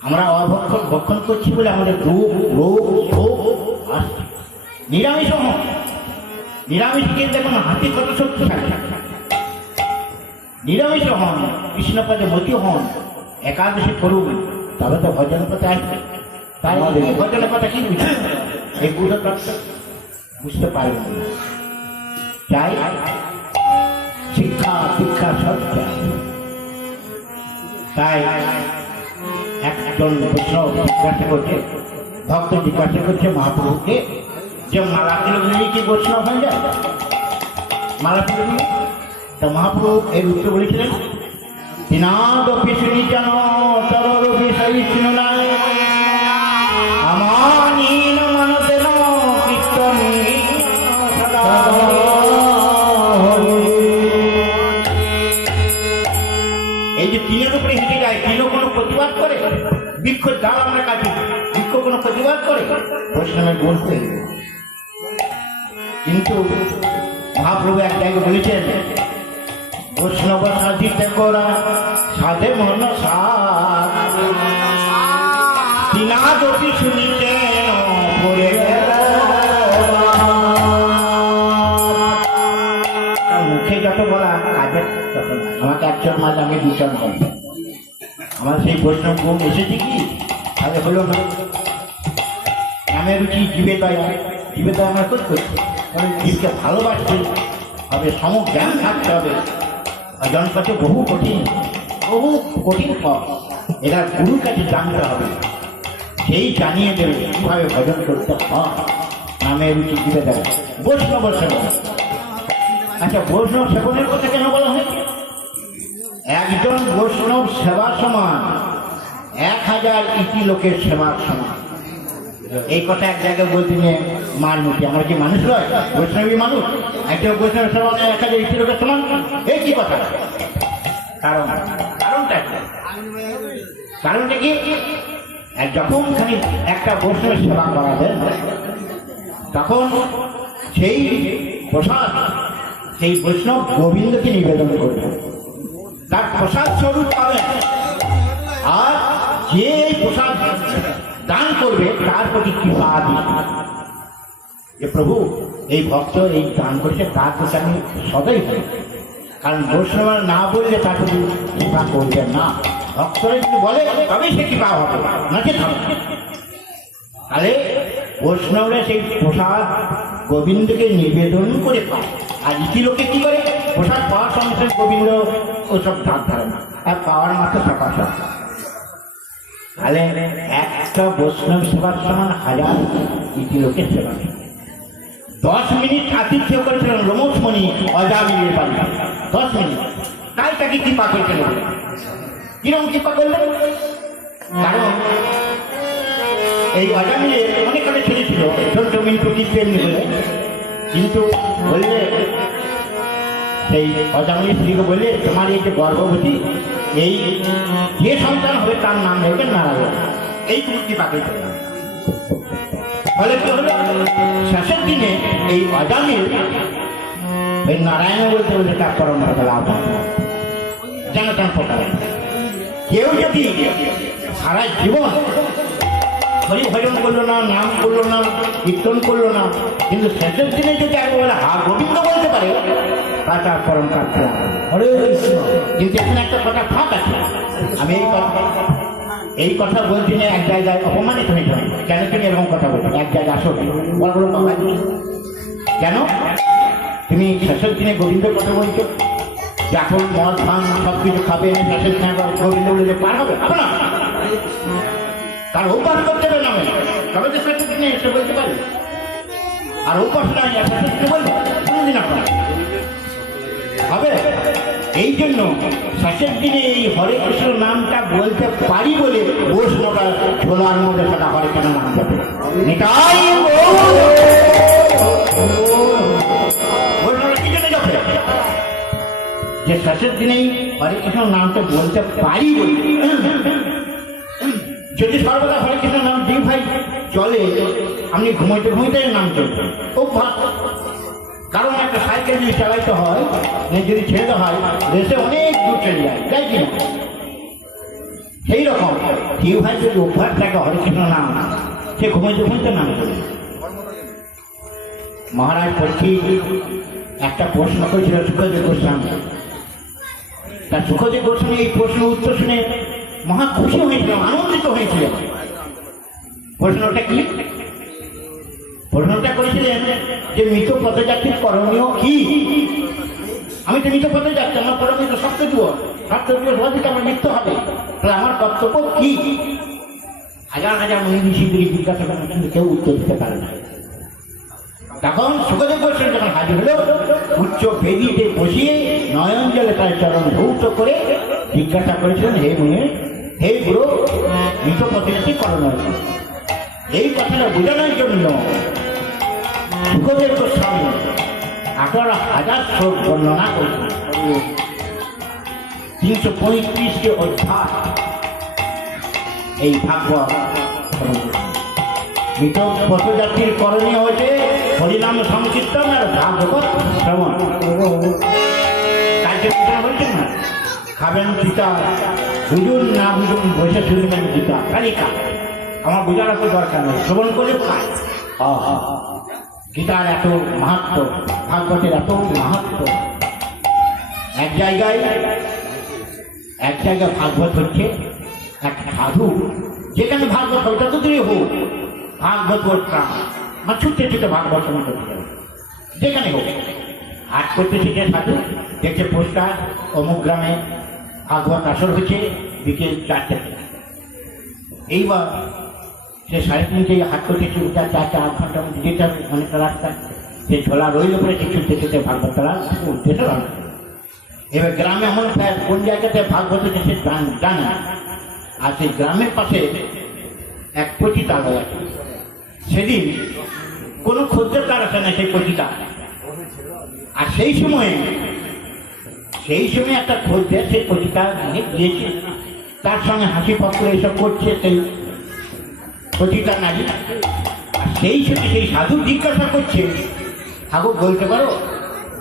আমরা অভক্ষণ ভক্ষণ করছি বলে আমাদের দুঃখ রোগ শোক আসছে। নিরামিষ হন, নিরামিষ খেয়ে দেখুন হাতি কত শক্তি থাকে। নিরামিষ হন, কৃষ্ণপদে মতি হন, একাদশী করুন, তবে তো ভজনের পথে আসবে। তাই ভজনের কথা কি বুঝবে? এই বুঝতে বুঝতে পারবেন না। চাই শিক্ষা দীক্ষা সব চাই। তাই একজন বৈষ্ণব জিজ্ঞাসা করছে, ভক্ত জিজ্ঞাসা করছে মহাপ্রভুকে যে মালা তুলে নিয়ে কি বৈষ্ণব হয়ে যায়? মালা তুলে নিয়ে তো মহাপ্রভু এর উত্তর বলেছিলেন, তিনাদপি শুনি যেন তররূপি সহিষ্ণু নাই, আমানীন মানতে ন কীর্তন সদা। এই যে তিনের উপরে হেঁটে যায়, তিনও কোনো প্রতিবাদ করে? বৃক্ষ ডাল আমরা কাটি, বৃক্ষ কোনো প্রতিবাদ করে? বৈষ্ণবের গুণ হয়ে গেল। কিন্তু মহাপ্রভু এক জায়গায় বলেছেন, বৈষ্ণব সাধিতে করা সাধে মন সাধ, তিনাদপি শুনিতে পড়ে মুখে যত বলা কাজের তত না। আমাকে একজন মাঝ আমি দুজন হব, আমার সেই বৈষ্ণব গুণ এসেছে কি? তাহলে হলো না। নামের রুচি জীবে দয়া, জীবে দয়া আমরা করতে করছি, কারণ জীবকে ভালোবাসতে হবে, সমজ্ঞান থাকতে হবে। ভজন করতে বহু কঠিন পথ, এরা গুরুর কাছে জানতে হবে, সেই জানিয়ে দেবে কীভাবে ভজন করতে হয়। নামের রুচি জীবে দেয় বৈষ্ণব সেবন। আচ্ছা, বৈষ্ণব সেবনের কথা কেন বলা হয়? একজন বৈষ্ণব সেবা সমান 1000 ইতি লোকের সেবার সমান। এই কথা এক জায়গায় বলতে নিয়ে মার মুখি। আমরা কি মানুষ নয়? বৈষ্ণবী মানুষ। একজন বৈষ্ণব সেবা 1000 ইতি লোকের সমান, এই কি কথা? কারণটা কি? যখন খালি একটা বৈষ্ণবের সেবা করাবেন তখন সেই প্রসাদ সেই বৈষ্ণব গোবিন্দকে নিবেদন করবেন, তার প্রসাদ স্বরূপ পাবেন। আর যে প্রসাদ দান করবে তার প্রতি কৃপা দিবে যে প্রভু এই ভক্ত এই দান করছে, তার প্রতি আমি সদয় হই। কারণ বৈষ্ণব না বললে তার প্রতি কৃপা করবে না। ভক্তরা যদি বলে তবেই সে কৃপা হবে, নাকি হবে। তাহলে বৈষ্ণবরা সেই প্রসাদ গোবিন্দকে নিবেদন করে পায়। আর ইতি লোকে কি করে? প্রসাদ পাওয়ার সঙ্গে সঙ্গে গোবিন্দ ওসব ধার ধারে না, আর পাওয়ার মাত্র টাকা সব। তাহলে একটা বৈষ্ণব সেবার সমান 1000 ইতি লোকের সেবা। 10 মিনিট আতিথ্য করেছিলেন রোমসমণি অজামিলের বাড়ি, 10 মিনিট। তাই তাকে কৃপা করতে হবে। কিরকম কৃপা করলেন? কারণ এই অজামিলের অনেক অনেক ছেলে ছিল, ছোট মিন্টু কি এমনি বলে, কিন্তু বললে সেই অজামিলের স্ত্রীকে বললে, তোমার এই যে গর্ভবতী, এই যে সন্তান হবে তার নাম হবে নারায়ণ। এই তুমি কৃপা করতে হবে। ফলে কি হলো? শেষের দিনে এই অজামিল ওই নারায়ণ বলতে বলতে তার পরম্পরা লাভ হয়। যেন তেন প্রকার। কেউ যদি সারা জীবন হরি ভজন করলো না, নাম করলো না, কীর্তন করলো না, কিন্তু শেষের দিনে যদি একবার হা গোবিন্দ বলতে পারে তার পরম কাজ। হরে কৃষ্ণ। কিন্তু এখানে একটা কথা ফাঁক আছে। আমি এই কথা বলছি না, এক জায়গায় অপমানিত হয়ে যাবে। কেন তুমি এরকম কথা বলছো? এক জায়গায় আসো, বড় বড় কথা কেন তুমি শেষের দিনে গোবিন্দের কথা বলছো? যখন মদ ভাঙ সব কিছু খাবে, শেষের দিনে আবার গোবিন্দ বলে পার হবে না। তার অভ্যাস করতে হবে না, তবে তো শেষের দিনে এসে বলতে পারবে। আর অভ্যাস নাই, শেষের দিনে বলবে কোনোদিন আপনার হবে। এই জন্য শেষের দিনে এই হরে কৃষ্ণ নামটা বলতে পারি বলে বৈষ্ণবটা ছোলার মধ্যে সেটা হরে কৃষ্ণ নাম যাবে। বৈষ্ণবটা কি জন্য যাবে? যে শেষের দিনেই হরে কৃষ্ণ নামটা বলতে পারি বলে। যদি সর্বদা হরে কৃষ্ণ নাম দিই ভাই চলে, আপনি ঘুমাইতে ঘুমাইতে নাম চলবে অভ্যাস। কারণ একটা সাইকেল যদি চালাইতে হয়, যদি ছেড়ে হয়, রেসে অনেক দূর চলে যায়, তাই কি না? সেই রকম কেউ ভাই যদি অভ্যাস থাকে হরে কৃষ্ণ নাম, সে ঘুমাইতে ঘুমাইতে নাম চলবে। মহারাজ পরীক্ষিত একটা প্রশ্ন করেছিল সুখদেব গোস্বামী। তার সুখদেব গোস্বামী এই প্রশ্ন উত্তর শুনে মহা খুশি হয়েছিল, আনন্দিত হয়েছিল। প্রশ্নটা কি? প্রশ্নটা করেছিলেন যে মৃত পথযাত্রীর করণীয় কি? আমি তো মৃত পথে যাচ্ছি, আমার করণীয় সপ্ত দিবস সবাই আমার মৃত্যু হবে, তাহলে আমার কর্তব্য কি? হাজার হাজার মহিলা শিবিরে জিজ্ঞাসা করেন, কিন্তু কেউ উত্তর দিতে পারে না। তখন সুখদেব গোস্বামী যখন হাজির হলো, উচ্চ বেদিতে বসিয়ে নয়ন জলে তার চরণ ধৌত করে জিজ্ঞাসা করেছিলেন, হে মুনি, হে গুরু, মৃত পথযাত্রী করণীয়। এই কথাটা বোঝানোর জন্য সুখদেব গোস্বামী 18,000 শ্লোক বর্ণনা করেছেন। 335টি অধ্যায় এই ভাগবত। মৃত পথযাত্রীর করণীয় হয়েছে হরিনাম সংকীর্তন আর ভাগবত শ্রবণ। কার্যক্রম হয়েছে না, খাবেন গীতা, বুঝুন না বুঝুন বসে শুনবেন গীতা, কালিকা। আমার বোঝার এত দরকার নেই, শ্রবণ করে কাজ। গীতার এত মাহাত্ম, ভাগবতের এত মাহাত্ম। এক জায়গায় ভাগবত হচ্ছে এক সাধু, যেখানে ভাগবত হয় তত দূরে হোক, ভাগবত বলতাম বা ছুটতে ছুটে ভাগবত সময় করতে যাবে, যেখানে হোক হাট করতে শিখে সাধু দেখছে পোস্টার, অমুক গ্রামে ভাগবত আসর হচ্ছে বিকেল 4টে। এইবার সে 3:30 হাট করতে ছুটে 4-8 ঘন্টার মধ্যে যেতে হবে, অনেকটা রাস্তা। সে ঝোলা রইল করে সে ছুটতে ছুটে ভাগবত তারা উদ্দেশ্য রওনা। এবার গ্রামে এমন কোন জায়গাতে ভাগবত হচ্ছে সে জানে না। আর সেই গ্রামের পাশে এক পতিতালয় আছে। সেদিন কোনো খদ্দের আসে না সেই পতিতা। আর সেই সময় একটা খদ্দের সেই পতিতা গিয়েছে, তার সঙ্গে হাসি পত্র এসব করছে সেই পতিতা নারী। আর সেই সময় সেই সাধু জিজ্ঞাসা করছে, ঠাকুর বলতে পারো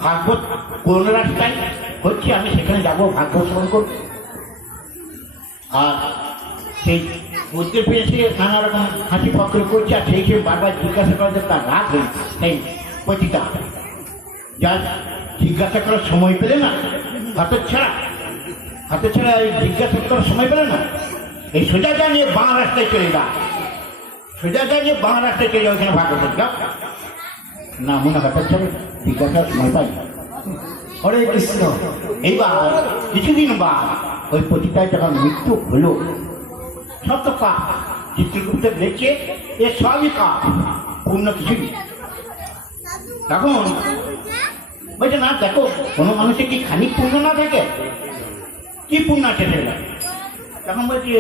ভাগবত কোন রাস্তায় হচ্ছে, আমি সেখানে যাবো ভাগবত শ্রবণ করবো। আর সেই বুঝতে পেরেছে নানা রকম হাসি পক্র করছে। আর সেই সময় বারবার জিজ্ঞাসা করতে তার রাগ হয়েছে। সেই পতিতা যার জিজ্ঞাসা করার সময় পেলে না, হাতের ছাড়া এই জিজ্ঞাসা করার সময় পেলে না, এই সোজা নিয়ে বাঁ রাস্তায় চলে যা, ওইখানে ভাগবত যাও না, মনে হাতের ছাড়া জিজ্ঞাসার সময় পাই। হরে কৃষ্ণ। এইবার কিছুদিন বাদ ওই পতিতায় যখন মৃত্যু হলো, সব তো পাপ, চিত্রগুপ্তে দেখছে এ সবই পাপ, পূর্ণ কিছুই। তখন বলছে না, দেখো কোনো মানুষের কি খানিক পূর্ণ না থাকে, কি পূর্ণ আছে সেটা। তখন বলছে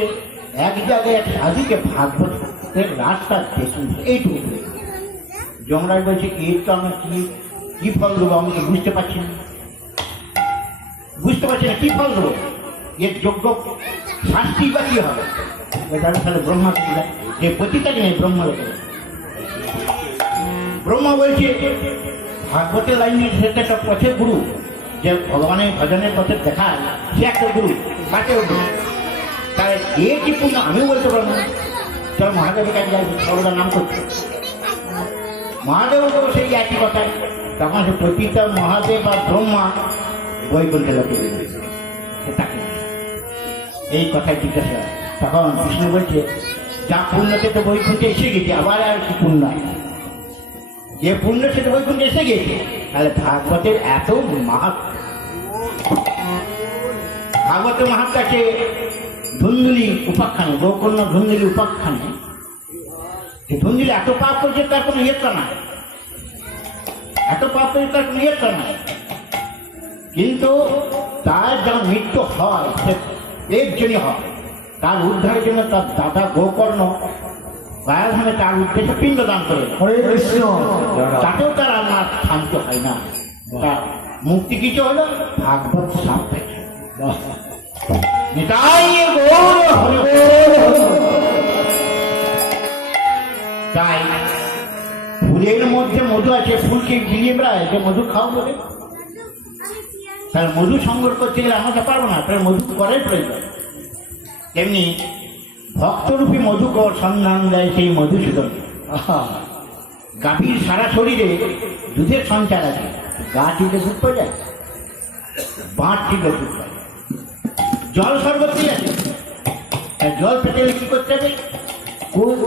এক জায়গায় এক সাধুকে ভাগবতের রাস্তা দেখুন, এইটুকু। যমরাজ বলছে এর তো আমার কি ফল দেবো, আমি তো বুঝতে পারছি না কি ফল দেবো, এর যোগ্য শাস্তি বা কি হবে। তাহলে ব্রহ্মা যে পতিতাকে নেই, ব্রহ্মা বলছে ভাগবতের লাইন সেটা একটা পথের গুরু, যে ভগবানের ভজনের পথে দেখায় সে একটা গুরু বাঁচে উঠবে। তাই এ কি পুণ্য আমিও বলতে পারবো না। চল মহাদেবের কাছে যাই, সর্বদা নাম করছে। মহাদেব সেই একই কথায় তখন সে প্রতিটা মহাদেব আর ব্রহ্মা বৈকুণ্ঠে লোকে তাকে এই কথায় জিজ্ঞাসা হয়। তখন বিষ্ণু বলছে যা পুণ্যতে তো বৈকুণ্ঠে এসে গেছে, আবার আর কি পুণ্য আছে? যে পুণ্য সে তো বৈকুণ্ঠে এসে গেছে। তাহলে ভাগবতের এত মাহাত্ম, ভাগবতের মাহাত্ম আছে ধুন্দুলি উপাখ্যানে, গোকর্ণ ধুন্দুলি উপাখ্যানে। যে ধুন্দুলি এত পাপ করছে তার কোনো ইয়েটা নাই, এত পাপ করছে তার কোনো ইয়েটা নাই, কিন্তু তার যখন মৃত্যু হয় সে এর জন্য হয়, তার উদ্ধারের জন্য তার দাদা গোকর্ণ গায়াধামে তার উদ্দেশ্যে পিণ্ড দান করে। হরে কৃষ্ণ। তাতেও তার আমার শান্ত হয় না, তার মুক্তি কিছু হলো ভাগবত সাপ থেকে। নিতাই গৌর হরি বল। তাই ফুলের মধ্যে মধু আছে, ফুলকে গিলিয়ে বেড়ায় যে মধু খাও বলে, তাহলে মধু সংগ্রহ করতে গেলে আমাকে পারবো না, তাহলে মধু করাই প্রয়োজন। তেমনি ভক্তরূপী মধুকর সন্ধান দেয় সেই মধুসূদন। গাভীর সারা শরীরে দুধের সঞ্চার আছে, গা টিপে দুধ পাওয়া যায়, বাঁট টিপে দুধ পাওয়া যায়, জল সর্বত্রই আছে। তাই জল পেতে গেলে কি করতে হবে?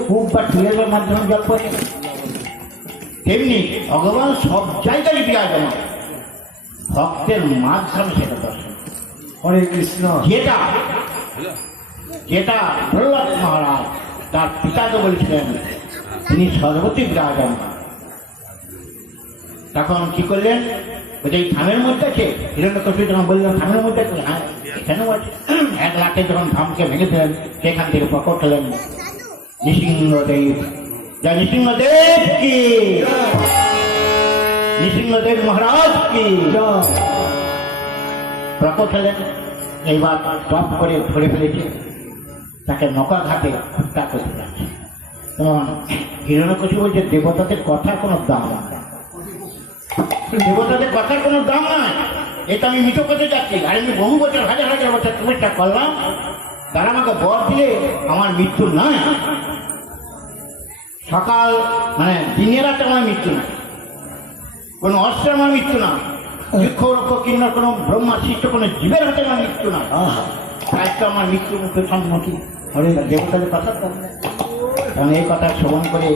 কূপ বা টুয়েলের মাধ্যমে জল পাওয়া যায়। তেমনি ভগবান সব জায়গায় বিরাজমান, ভক্তের মাধ্যমে সেটা দর্শন। হরে কৃষ্ণ। যেটা যেটা প্রহ্লাদ মহারাজ তার পিতাকে বলেছিলেন তিনি সর্বত্রই বিরাজমান। তখন কি করলেন? বলছে এই থামের মধ্যে আছে। হিরণ্যকশিপু যখন বললেন থামের মধ্যে আছে, হ্যাঁ এখানেও আছে। এক লাখে যখন ধামকে ভেঙে দিলেন সেখান থেকে প্রকট হলেন নৃসিংহদেব। যা নৃসিংহদেব কি, নৃসিংহদেব মহারাজ কি প্রকট হলেন। এইবার টপ করে ধরে ফেলেছে, তাকে নৌকা ঘাটে হত্যা করতে যাচ্ছে। তখন হিরণ্যকশিপু বলছে দেবতাদের কথার কোনো দাম নাই, দেবতাদের কথার কোনো দাম নাই, এটা আমি মিঠো করতে যাচ্ছি। আর আমি বহু বছর হাজার হাজার বছর তপস্যা করলাম, তারা আমাকে বর দিলে আমার মৃত্যু নয়, সকাল মানে দিনের রাতে আমার মৃত্যু নয়, কোনো অস্ত্রের আমার মৃত্যু না, বৃক্ষরক্ষ কিংবা কোনো ব্রহ্মা সৃষ্ট কোনো জীবের হাতে আমার মৃত্যু না। আজকে আমার মৃত্যু মুখে সম্মুখী। হরে দেবতাদের কথা তো কারণ এই কথা শ্রবণ করে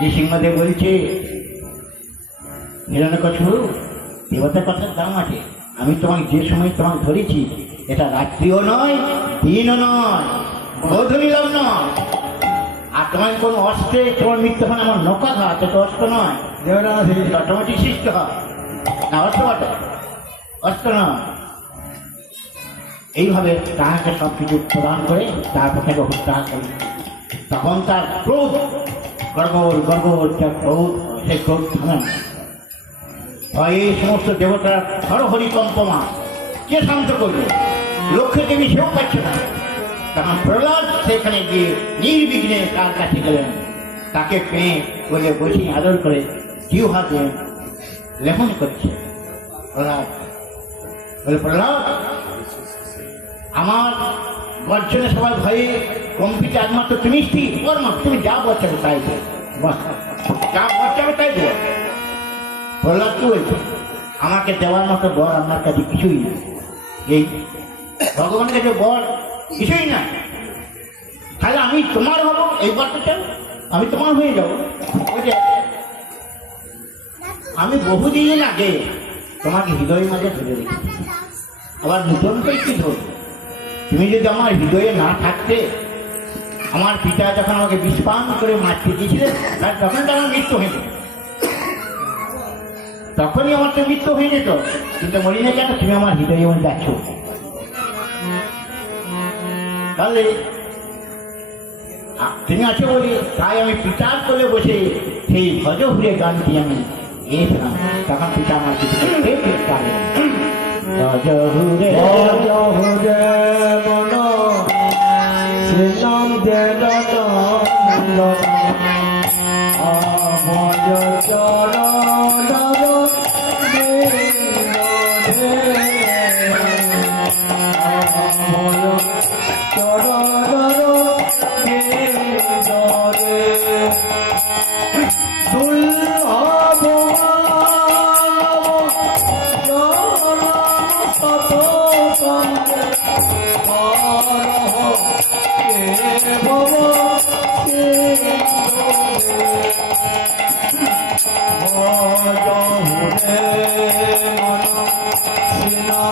নৃসিংহদেব বলছে হিরণ্যকশিপু দেবতার কথার দাম আছে। আমি তোমাকে যে সময় তোমাকে ধরেছি এটা রাত্রিও নয় দিনও নয় গোধূলি লগ্ন, আর তোমার কোনো অস্ত্রে তোমার মৃত্যু হয় আমার নৌকা ঘাট, এটা অস্ত্র নয়, অটোমেটিক সৃষ্ট হয় না, অস্ত্র বটে, অস্ত্র নয়। এইভাবে তাহাকে সব কিছু প্রদান করে তারপর থেকে হত্যা করে। তখন তার ক্রোধ গর্বর গর্বর যা ক্রোধ, সেই ক্রোধ থামে না। এই সমস্ত দেবতারা হরহরি কম্পমা, কে শান্ত করবে? লক্ষ্মী দেবী সেও পাচ্ছে না। তখন প্রহ্লাদ সেখানে গিয়ে নির্বিঘ্নে তার কাছে গেলেন, তাকে পেয়ে বলে বসে আদর করে জিউ হাতে লেখন করছে। প্রহ্লাদ বলে প্রহ্লাদ আমার গর্জনে সবাই ভয়ে কম্পিতে একমাত্র তুমি স্থির পরমাত্ম, তুমি যা বলছো তাই দেব, যা বলছো তাই দেব। প্রহ্লাদ কি বলছে? আমাকে দেওয়ার মতো বর আপনার কাছে কিছুই না, এই ভগবানের কাছে বর কিছুই না, তাহলে আমি তোমার হব, এই বরটা চাও, আমি তোমার হয়ে যাবো। আমি বহুদিন আগে তোমাকে হৃদয়ের মাঝে ধরে রেখেছি, আবার নতুন করে কি ধরব? তুমি যদি আমার হৃদয়ে না থাকতে, আমার পিতা যখন আমাকে বিষপান করে মারতে দিয়েছিলেন তখন তো আমার মৃত্যু হয়ে যেত, তখনই আমার তো মৃত্যু হয়ে যেত, কিন্তু মরি না কেন? তুমি আমার হৃদয়ে মধ্যে আছো। তাহলে তুমি আছো বলি তাই আমি পিতার কোলে বসে সেই ভজ হুরে গানটি আমি গেয়েছিলাম। তখন পিতা আমার কিছু পারে ভজ হুরে মন শ্রীরাম দেব ভজ চরণ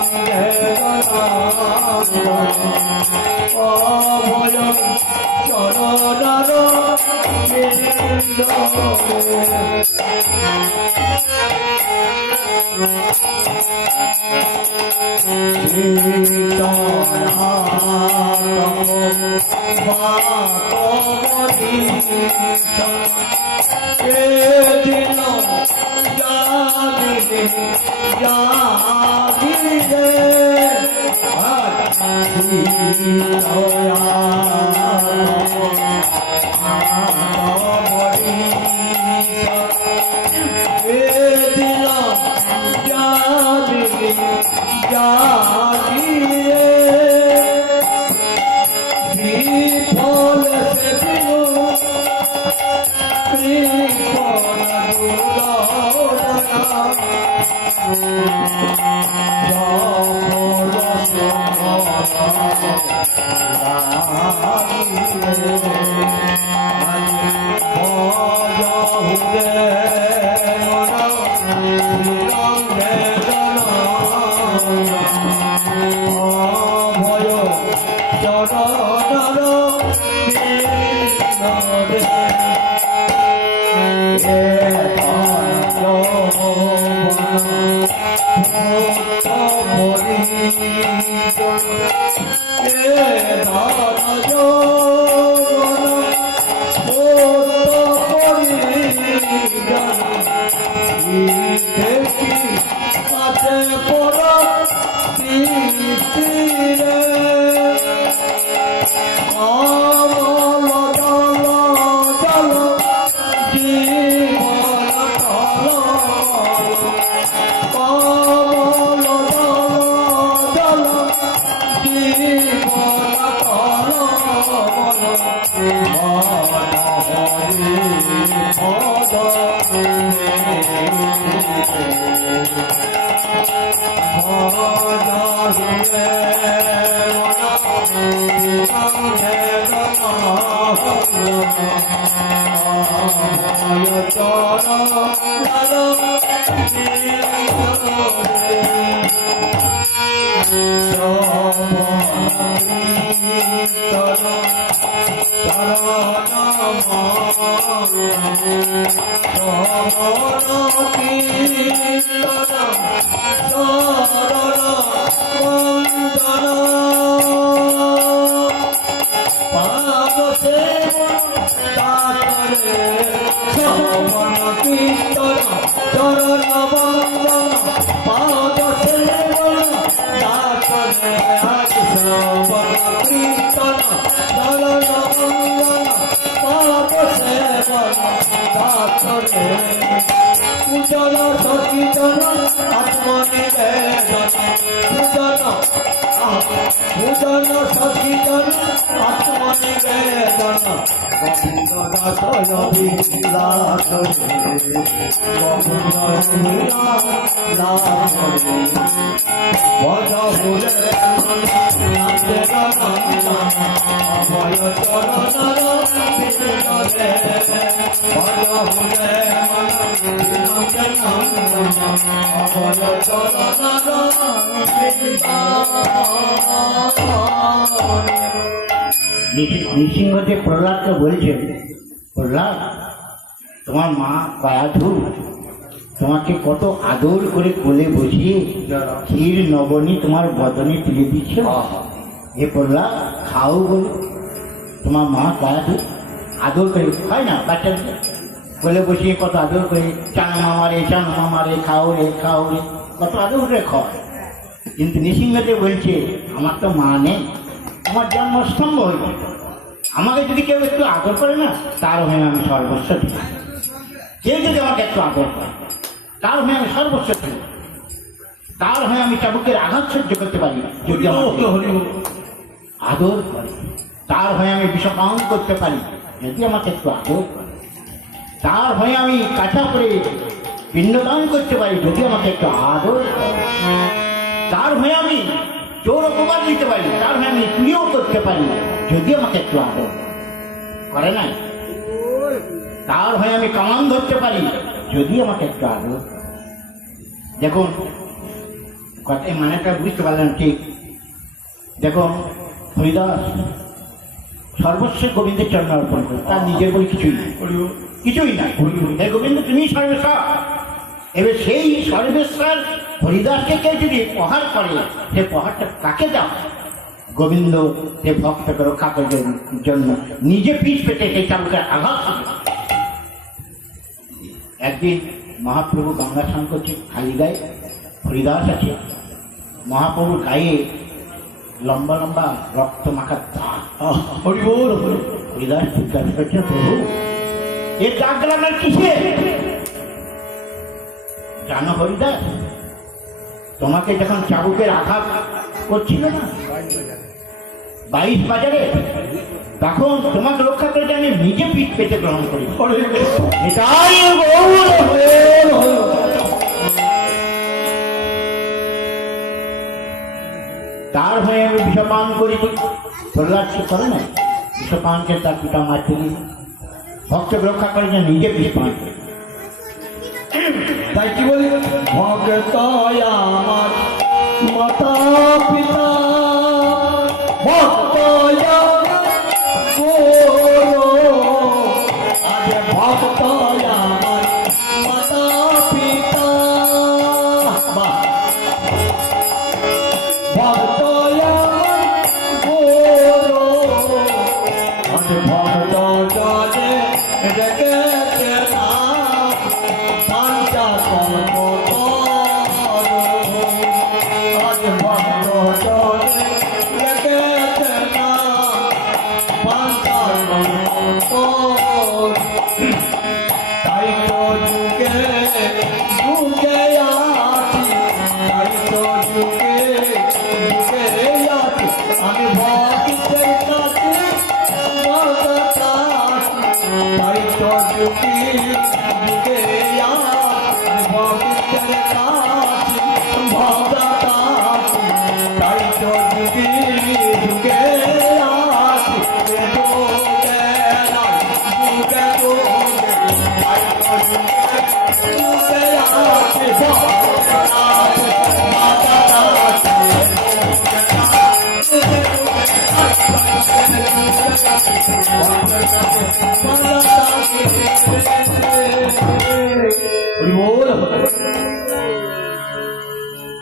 অভয় চরণার নৃসিংহদেব প্রহ্লাদকে বলছেন, প্রহ্লাদ তোমার মা কয়াধুর তোমাকে কত আদর করে কোলে বসিয়ে ক্ষীর নবনী তোমার বদনে তুলে দিচ্ছে। হে প্রহ্লাদ খাও বলে তোমার মা কয়াধুর আদর করে হয় না, বাচ্চাদের কোলে বসিয়ে কত আদর করে চান মামারে খাও রে কত আদর করে খাওয়ায়। কিন্তু নৃসিংহদেব বলছে আমার তো মা নেই, আমার জন্মস্তম্ভ হয়ে আমাকে যদি কেউ একটু আদর করে না তার হয়ে আমি সর্বস্ব দিই। কেউ যদি আমাকে একটু আদর করে তার হয়ে আমি সর্বস্ব দিই, তার হয়ে আমি চাবুকের আঘাত সহ্য করতে পারি যদি আমাকে আদর করে, তার হয়ে আমি বিষপান করতে পারি যদি আমাকে একটু আদর করে, তার হয়ে আমি কাঁচা করে পিণ্ডদান করতে পারি যদি আমাকে একটু আদর করে, তার হয়ে আমি চোর অপবাদ দিতে পারি, তার হয়ে আমি প্রিয় করতে পারি যদি আমাকে একটু আদর করে না, তার হয়ে আমি কামান ধরতে পারি যদি আমাকে একটু আদর। দেখুন কথা মানেটা বুঝতে পারলাম ঠিক। দেখুন হরিদাস সর্বস্ব গোবিন্দের চরণ অর্পণ করে, তার নিজের বলে কিছুই নাই, কিছুই নাই। হে গোবিন্দ তুমি সর্বেশ্বর। এবার সেই সর্বেশ্বর হরিদাসকে কেউ যদি প্রহার করে, সে প্রহারটা কাকে দাও? গোবিন্দ সে ভক্তকে রক্ষা করার জন্য নিজে পিঠ পেতে সেই চাবুকে আঘাত করে। একদিন মহাপ্রভু গঙ্গা স্নান করছে, খালি গায়ে, হরিদাস আছে, মহাপ্রভুর গায়ে লম্বা লম্বা রক্ত মাখার দাগ। হরিদাস জিজ্ঞাসা করছে, প্রভু এ দাগ লাগার কিসে? জানো হরিদাস, তোমাকে যখন চাবুকের আঘাত করছিল না 22 বাজারে, তখন তোমাকে রক্ষা করে আমি নিজে পিঠ পেতে গ্রহণ করি। এটাই তার হয়ে আমি বিষপান করি। প্রহ্লাদ সে করে না, বিষপানকে তার পিতা মারতে গিয়ে ভক্তকে রক্ষা করে যে নিজে বিষপান করে। তাই কি বলি, ভক্ত আমার মাতা পিতা, ভক্ত আমার গুরু, আজ ভক্ত আমার মাতা পিতা, ভক্ত আমার গুরু, আজ ভক্ত জনে রেখেছে না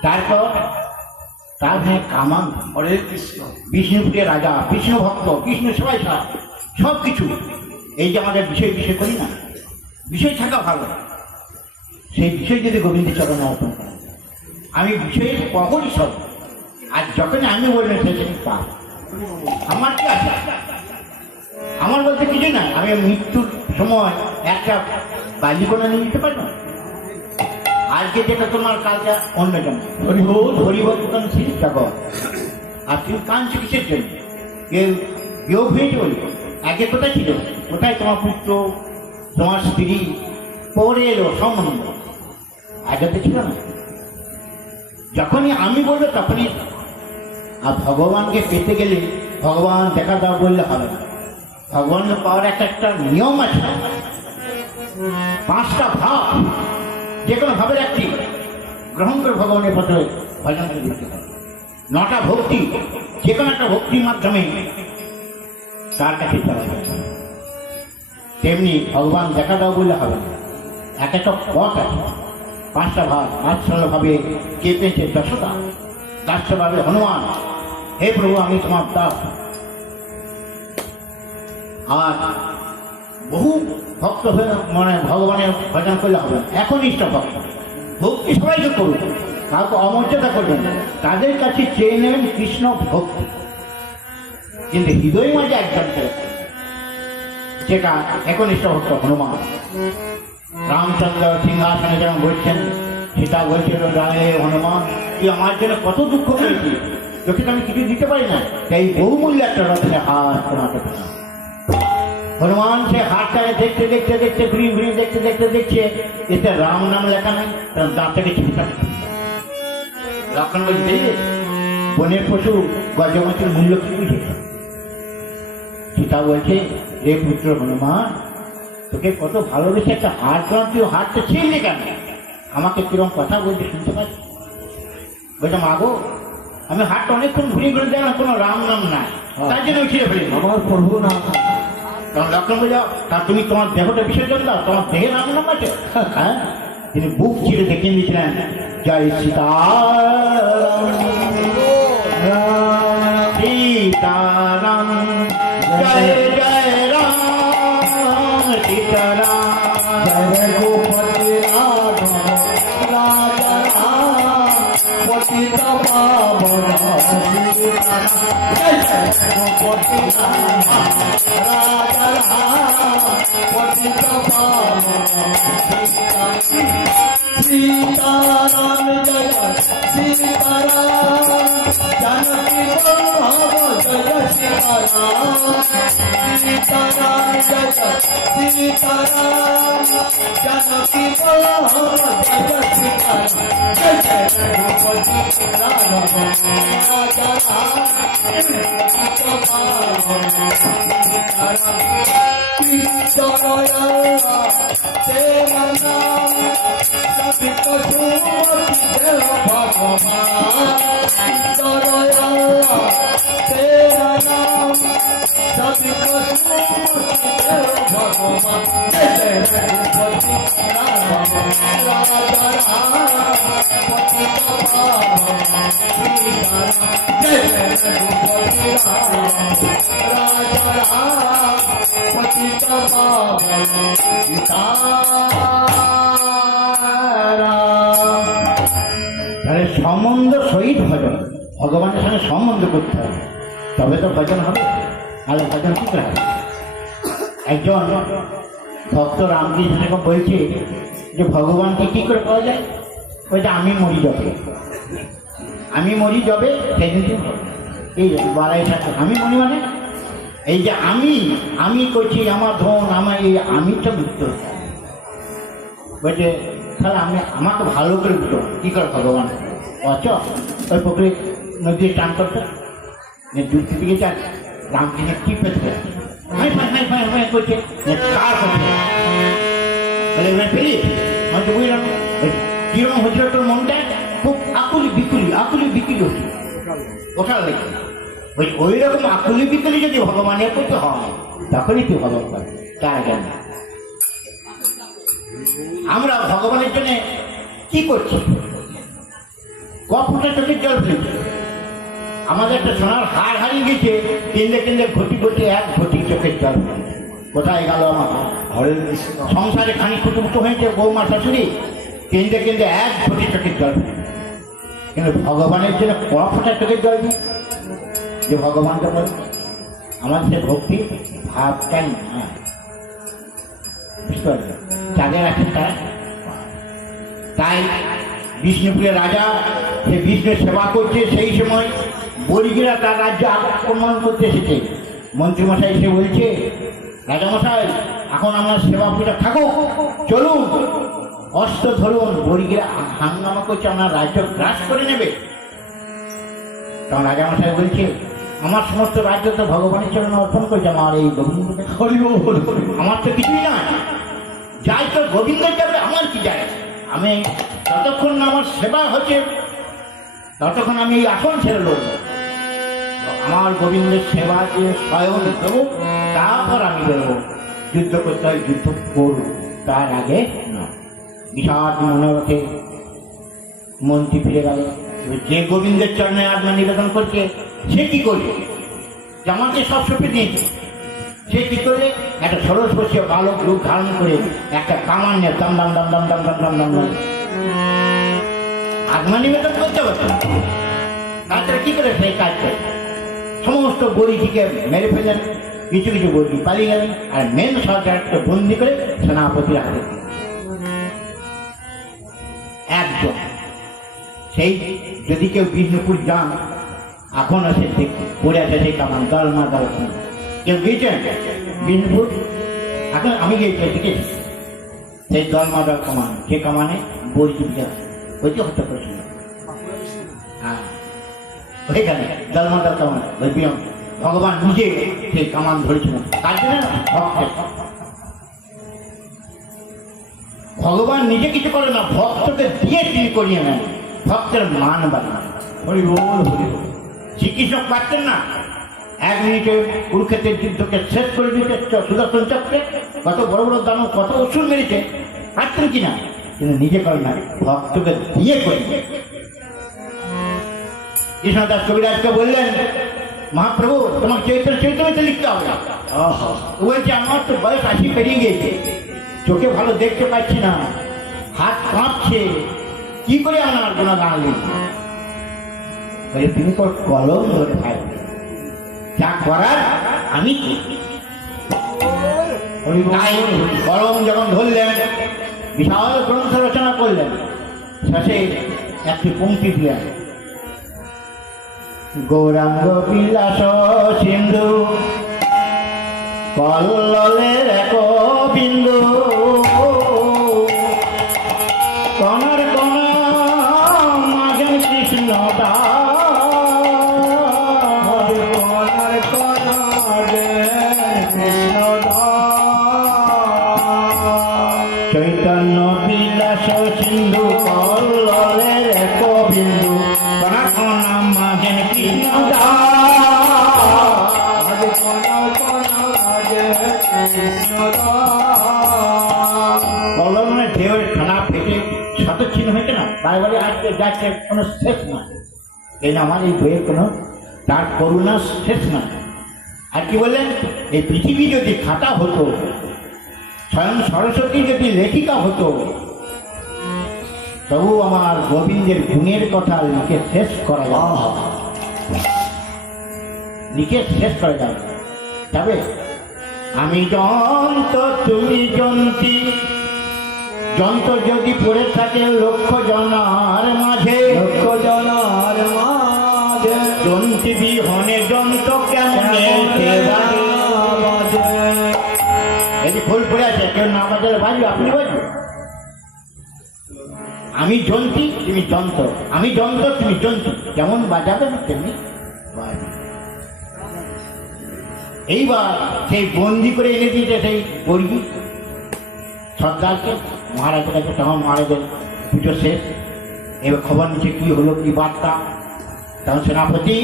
তারপর তার হ্যাঁ কামান, হরে কৃষ্ণ, বিষ্ণুপুরের রাজা, বিষ্ণু ভক্ত, কৃষ্ণ সবাই সব কিছু। এই যে আমাদের বিষয় বিষয় করি না, বিষয় থাকা ভালো, সেই বিষয় যদি গোবিন্দের চরণে অর্পণ করা, আমি বিষয়ের কখনই সব। আর যখন আমি বলবেন সেখানে পাপ, আমার কি আছে? আমার বলতে কিছু না, আমি মৃত্যুর সময় একটা বালিকোনা নিয়ে নিতে পারবো। আজকে যেটা তোমার কালটা অন্য জন্য পরিবর্তনশীল জগৎ। আর তুমি কাঁদছো কিসের জন্য? কেউ বিয়োগ হয়েছে বলি, আগে কোথায় ছিল? কোথায় তোমার পুত্র, তোমার স্ত্রী পরে এলো সম্বন্ধ? আগে তো ছিল না। যখনই আমি বলবো তখনই। আর ভগবানকে পেতে গেলে ভগবান দেখা দাও বললে হবে না। ভগবানের পাওয়ার একটা নিয়ম আছে, 5টা ভাব, যে কোনো ভাবের একটি গ্রহণ করে ভগবানের পথে ভজন করে দিতে হবে। 9টা ভক্তি, যে কোনো একটা ভক্তির মাধ্যমে তার কাছে যাওয়া যায়। তেমনি ভগবান দেখা দাও বললে হবে না, একটা পথ আছে, 5টা ভাব। ভাবে কে পেয়েছে? যশোদা। দাস্যভাবে হনুমান, হে প্রভু আমি তোমার দাস। আর বহু ভক্ত হয়ে মানে ভগবানের ভজন করলে হবে না, একনিষ্ঠ ভক্ত। ভক্তি সবাইকে করুন, কাউকে অমর্যাদা করবেন না, তাদের কাছে চেয়ে নেবেন কৃষ্ণ ভক্তি। কিন্তু হৃদয় মাঝে একজন যেটা একনিষ্ঠ ভক্ত হনুমান। রামচন্দ্র সিংহাসনে যেমন বলছেন, সীতা বলছিল রায়ে হনুমান তুই আমার জন্য কত দুঃখ করেছি, তোকে আমি কিছু দিতে পারি না, তাই বহুমূল্য একটা রথের হার তোমাকে দিলাম। হনুমান সে হাতটাকে দেখতে দেখতে দেখতে ঘুরিয়ে ঘুরিয়ে দেখতে দেখতে দেখছে এতে রাম নাম লেখা নেই, তার দাঁতটাকে চিন্তা লক্ষণ বলছে বনের পশু গজমতির মূল্য কি বুঝে? সীতা বলছে রে পুত্র হনুমান, তোকে কত ভালোবেসে একটা হাত দিলাম, তুই হাতটা ছিঁড়লি কেন? আমাকে কিরকম কথা বলতে শুনতে পাচ্ছি? বলছে মাগো আমি হাটটা অনেকক্ষণ ঘুরে ঘুরে দেখলাম কোনো রাম নাম নাই, তার জন্য ছিঁড়ে ফেলি। আমার প্রভু না তখন লক্ষণ বোঝাও তা তুমি তোমার দেহটা বিসর্জন দাও, তোমার দেহে রাম নাম আছে। হ্যাঁ, তিনি বুক ছিঁড়ে দেখিয়ে দিয়েছিলেন জয় সীতারাম সীতারাম জয় জয় রাম সীতারাম জয় গোপতি রাধব রাজা রাম পতিত পাবন সীতারাম জয় জয় গোপতি রাধব রাজা রাম পতিত পাবন সীতারাম জয় সীতারাম জানকী বল্লভ জয় সীতারাম সীতারাম জয় সীতারাম জানকী বল্লভ জয় সীতারাম জয় জয় গোপতি রাধব রাজা রাম কৃষ্ণ তেরা নাম সবি কসুমতি দেব ভগবান তেরা নাম সবি কসুমতি দেব ভগবান জয় জয় গোপতি রাধব রাজা রাম পতিত পাবন সীতারাম জয় জয় গোপতি রাধব রাজা রাম পতিত পাবন সীতারাম। তাহলে সম্বন্ধ সহিত ভজন, ভগবানের সঙ্গে সম্বন্ধ করতে হবে, তবে তো ভজন হবে, তাহলে ভজন কি করে হবে? একজন ভক্ত রামকৃষ্ণ বলছে যে ভগবানকে কি করে পাওয়া যায়? ওইটা আমি মরি যাবে, আমি মরি যাবে সেদিন হবে। এই বাড়াই থাকে আমি মরি মানে এই যে আমি করছি আমার ধন আমার এই আমিটা বুঝতে হবে। বলছে তাহলে আমি আমাকে ভালো করে বুঝো কী করে ভগবান অচ ওই পুকুরে নদী টান করতে দূর থেকে যান রামকৃষ্ণ কি পেতে করছে কার করছে বলে এবার ফেলি আমি তো বুঝলাম কিরম হচ্ছিল তোর মনটা খুব আকুলি বিকুলি হচ্ছে ওঠার লেগে ওই রকম আকুলি বিকুলি যদি ভগবানের করতে হয় তখনই তুই ভগবান পাবে, তার জ্ঞান। আমরা ভগবানের জন্য কি করছি? কপটা চোখের জল ফেলছি। আমাদের একটা সোনার হার হারিয়ে গেছে, কেন্দ্রে ঘটি এক ঘটি চোখের জল। কোথায় গেল আমার হরে কৃষ্ণ সংসারে খানি কুটুমুটো হয়েছে বৌমা শাশুড়ি, কেন্দ্রে এক ঘটি চোখের জল। কিন্তু ভগবানের জন্য কপটা চোখের জল দিই যে ভগবানকে বল আমার সে ভক্তি ভাবটাই না। বুঝতে পারবে যাদের আছেন তারা। তাই বিষ্ণুপুরের রাজা সে বিষ্ণুর সেবা করছে, সেই সময় বণিকেরা তার রাজ্য আক্রমণ করতে এসেছে। মন্ত্রীমশাই সে বলছে রাজামশাই এখন আমার সেবা পুজো থাকুক, চলুন অস্ত্র ধরুন, বণিকেরা হাঙ্গামা করছে আমার রাজ্য গ্রাস করে নেবে। তখন রাজামশাই বলছে আমার সমস্ত রাজ্য তো ভগবানের চরণে অর্পণ করেছে, আমার এই গোবিন্দকে আমার তো কিছুই না, যাই তো গোবিন্দ যাবে আমার কি যায়। আমি যতক্ষণ না আমার সেবা হচ্ছে ততক্ষণ আমি এই আসন ছেড়ে দেবো। আমার গোবিন্দের সেবা যে স্বয়ং দেবো, তারপর আমি বেরোবো। যুদ্ধ করতে হয় যুদ্ধ করব, তার আগে না। বিরাট মনোরথে মন্ত্রী ফিরে গেল। যে গোবিন্দের চরণে আত্মা নিবেদন করছে সে কি করবে? জামাকে সব সঁপে দিয়েছে, সে কি করে একটা ষোড়শ বর্ষীয় বালক রূপ ধারণ করে একটা কামান নিয়ে দাম দাম দাম দাম দাম দাম দাম দাম দাম আত্মা নিবেদন করতে হবে। তাছাড়া কি করে সেই কাজ করে? সমস্ত বড়িটিকে মেরে ফেলেন, কিছু কিছু বড়ি পালিয়ে গেলেন, আর মেন সরকারকে বন্দি করে সেনাপতি রাখলেন একজন। সেই যদি কেউ বিষ্ণুপুর যান এখন আছে পড়ে আছে সেই কামান দলমা দল। কেউ গিয়েছেন বিষ্ণুপুর? এখন আমি গিয়েছি দেখেছি সেই দলমা দল কামান, সে কামানে বড়ি চুপকে ওই যে হত্যা করেছিল। হ্যাঁ ওইখানে দলমা দল কামান ওই বিরম ভগবান নিজে সেই কামান ধরেছিলেন। তার জন্য ভগবান নিজে কিছু করে না, ভক্তকে দিয়ে তিনি করিয়ে নেন। ভক্তের মান বাড়ায়। হরি বল হরি বল। শ্রীকৃষ্ণ পারতেন না 1 মিনিটে কুরুক্ষেত্রের যুদ্ধকে শেষ করে দিতে সুদর্শন চক্রে? কত বড় বড় দানব, কত অসুর মেরেছে, পারতেন কিনা? কিন্তু নিজে করে না, ভক্তকে দিয়ে করে। কৃষ্ণদাস কবিরাজকে বললেন, মহাপ্রভু তোমার চৈতন্যতে লিখতে হবে। আহা ও বলছে, আমার তো বয়স 80 পেরিয়ে গিয়েছে, চোখে ভালো দেখতে পাচ্ছি না, হাত কাঁপছে, কি করে আমার গুণগান লিখব? বলে, তুমি কলম ধরে ভাই, যা করার আমি করি। হরি বল তাই হরি বল। কলম যখন ধরলেন, বিশাল গ্রন্থ রচনা করলেন। শেষে একটি পঙ্ক্তি দিলেন, গৌরাঙ্গ বিলাস সিন্ধু কল্লোলের এক বিন্দু, কণার কণা মাগেন কৃষ্ণ কনার কনারে কৃষ্ণ দাস। চৈতন্য বিলাস সিন্ধু কল্লোলের এক বিন্দু, কণা কণা মাগেন কৃষ্ণ আজ কনার কনারে কৃষ্ণ দাস। কলমের ঢেউয়ের খানা ফেটে শতচ্ছিন্ন হয়েছে না, বারে আজকে যাচ্ছে, কোনো শেষ না। এই না আমার এই বইয়ের কোনো তার করুণা শেষ না। আর কি বললেন, এই পৃথিবী যদি খাতা হতো, স্বয়ং সরস্বতী যদি লেখিকা হতো, তবু আমার গোবিন্দের গুণের কথা লিখে শেষ করা আহা যাবে, লিখে শেষ করা যাবে। তবে আমি যন্ত তুমি যন্ত্রী, যন্ত্র যদি পড়ে থাকে লক্ষ জনার মাঝে, লক্ষ জনার মাঝে যন্ত্রী বিহনে যন্ত্র কেমনে বাজে। এই যে ফুল পড়ে আছে, কেউ না বাজালে বাজবে, আপনি বাজবে। আমি যন্ত্রী তুমি যন্ত্র, আমি যন্ত্র তুমি যন্ত্রী, যেমন বাজাবেন তেমনি বাজবে। এইবার সেই বন্দি করে এনে দিয়েছে সেই বর্গি সর্দারকে, মহারাজের কাছে। তখন মহারাজের পুজো শেষ, এবার খবর নিচ্ছে কি হলো, কি বার্তা। তখন সেনাপতি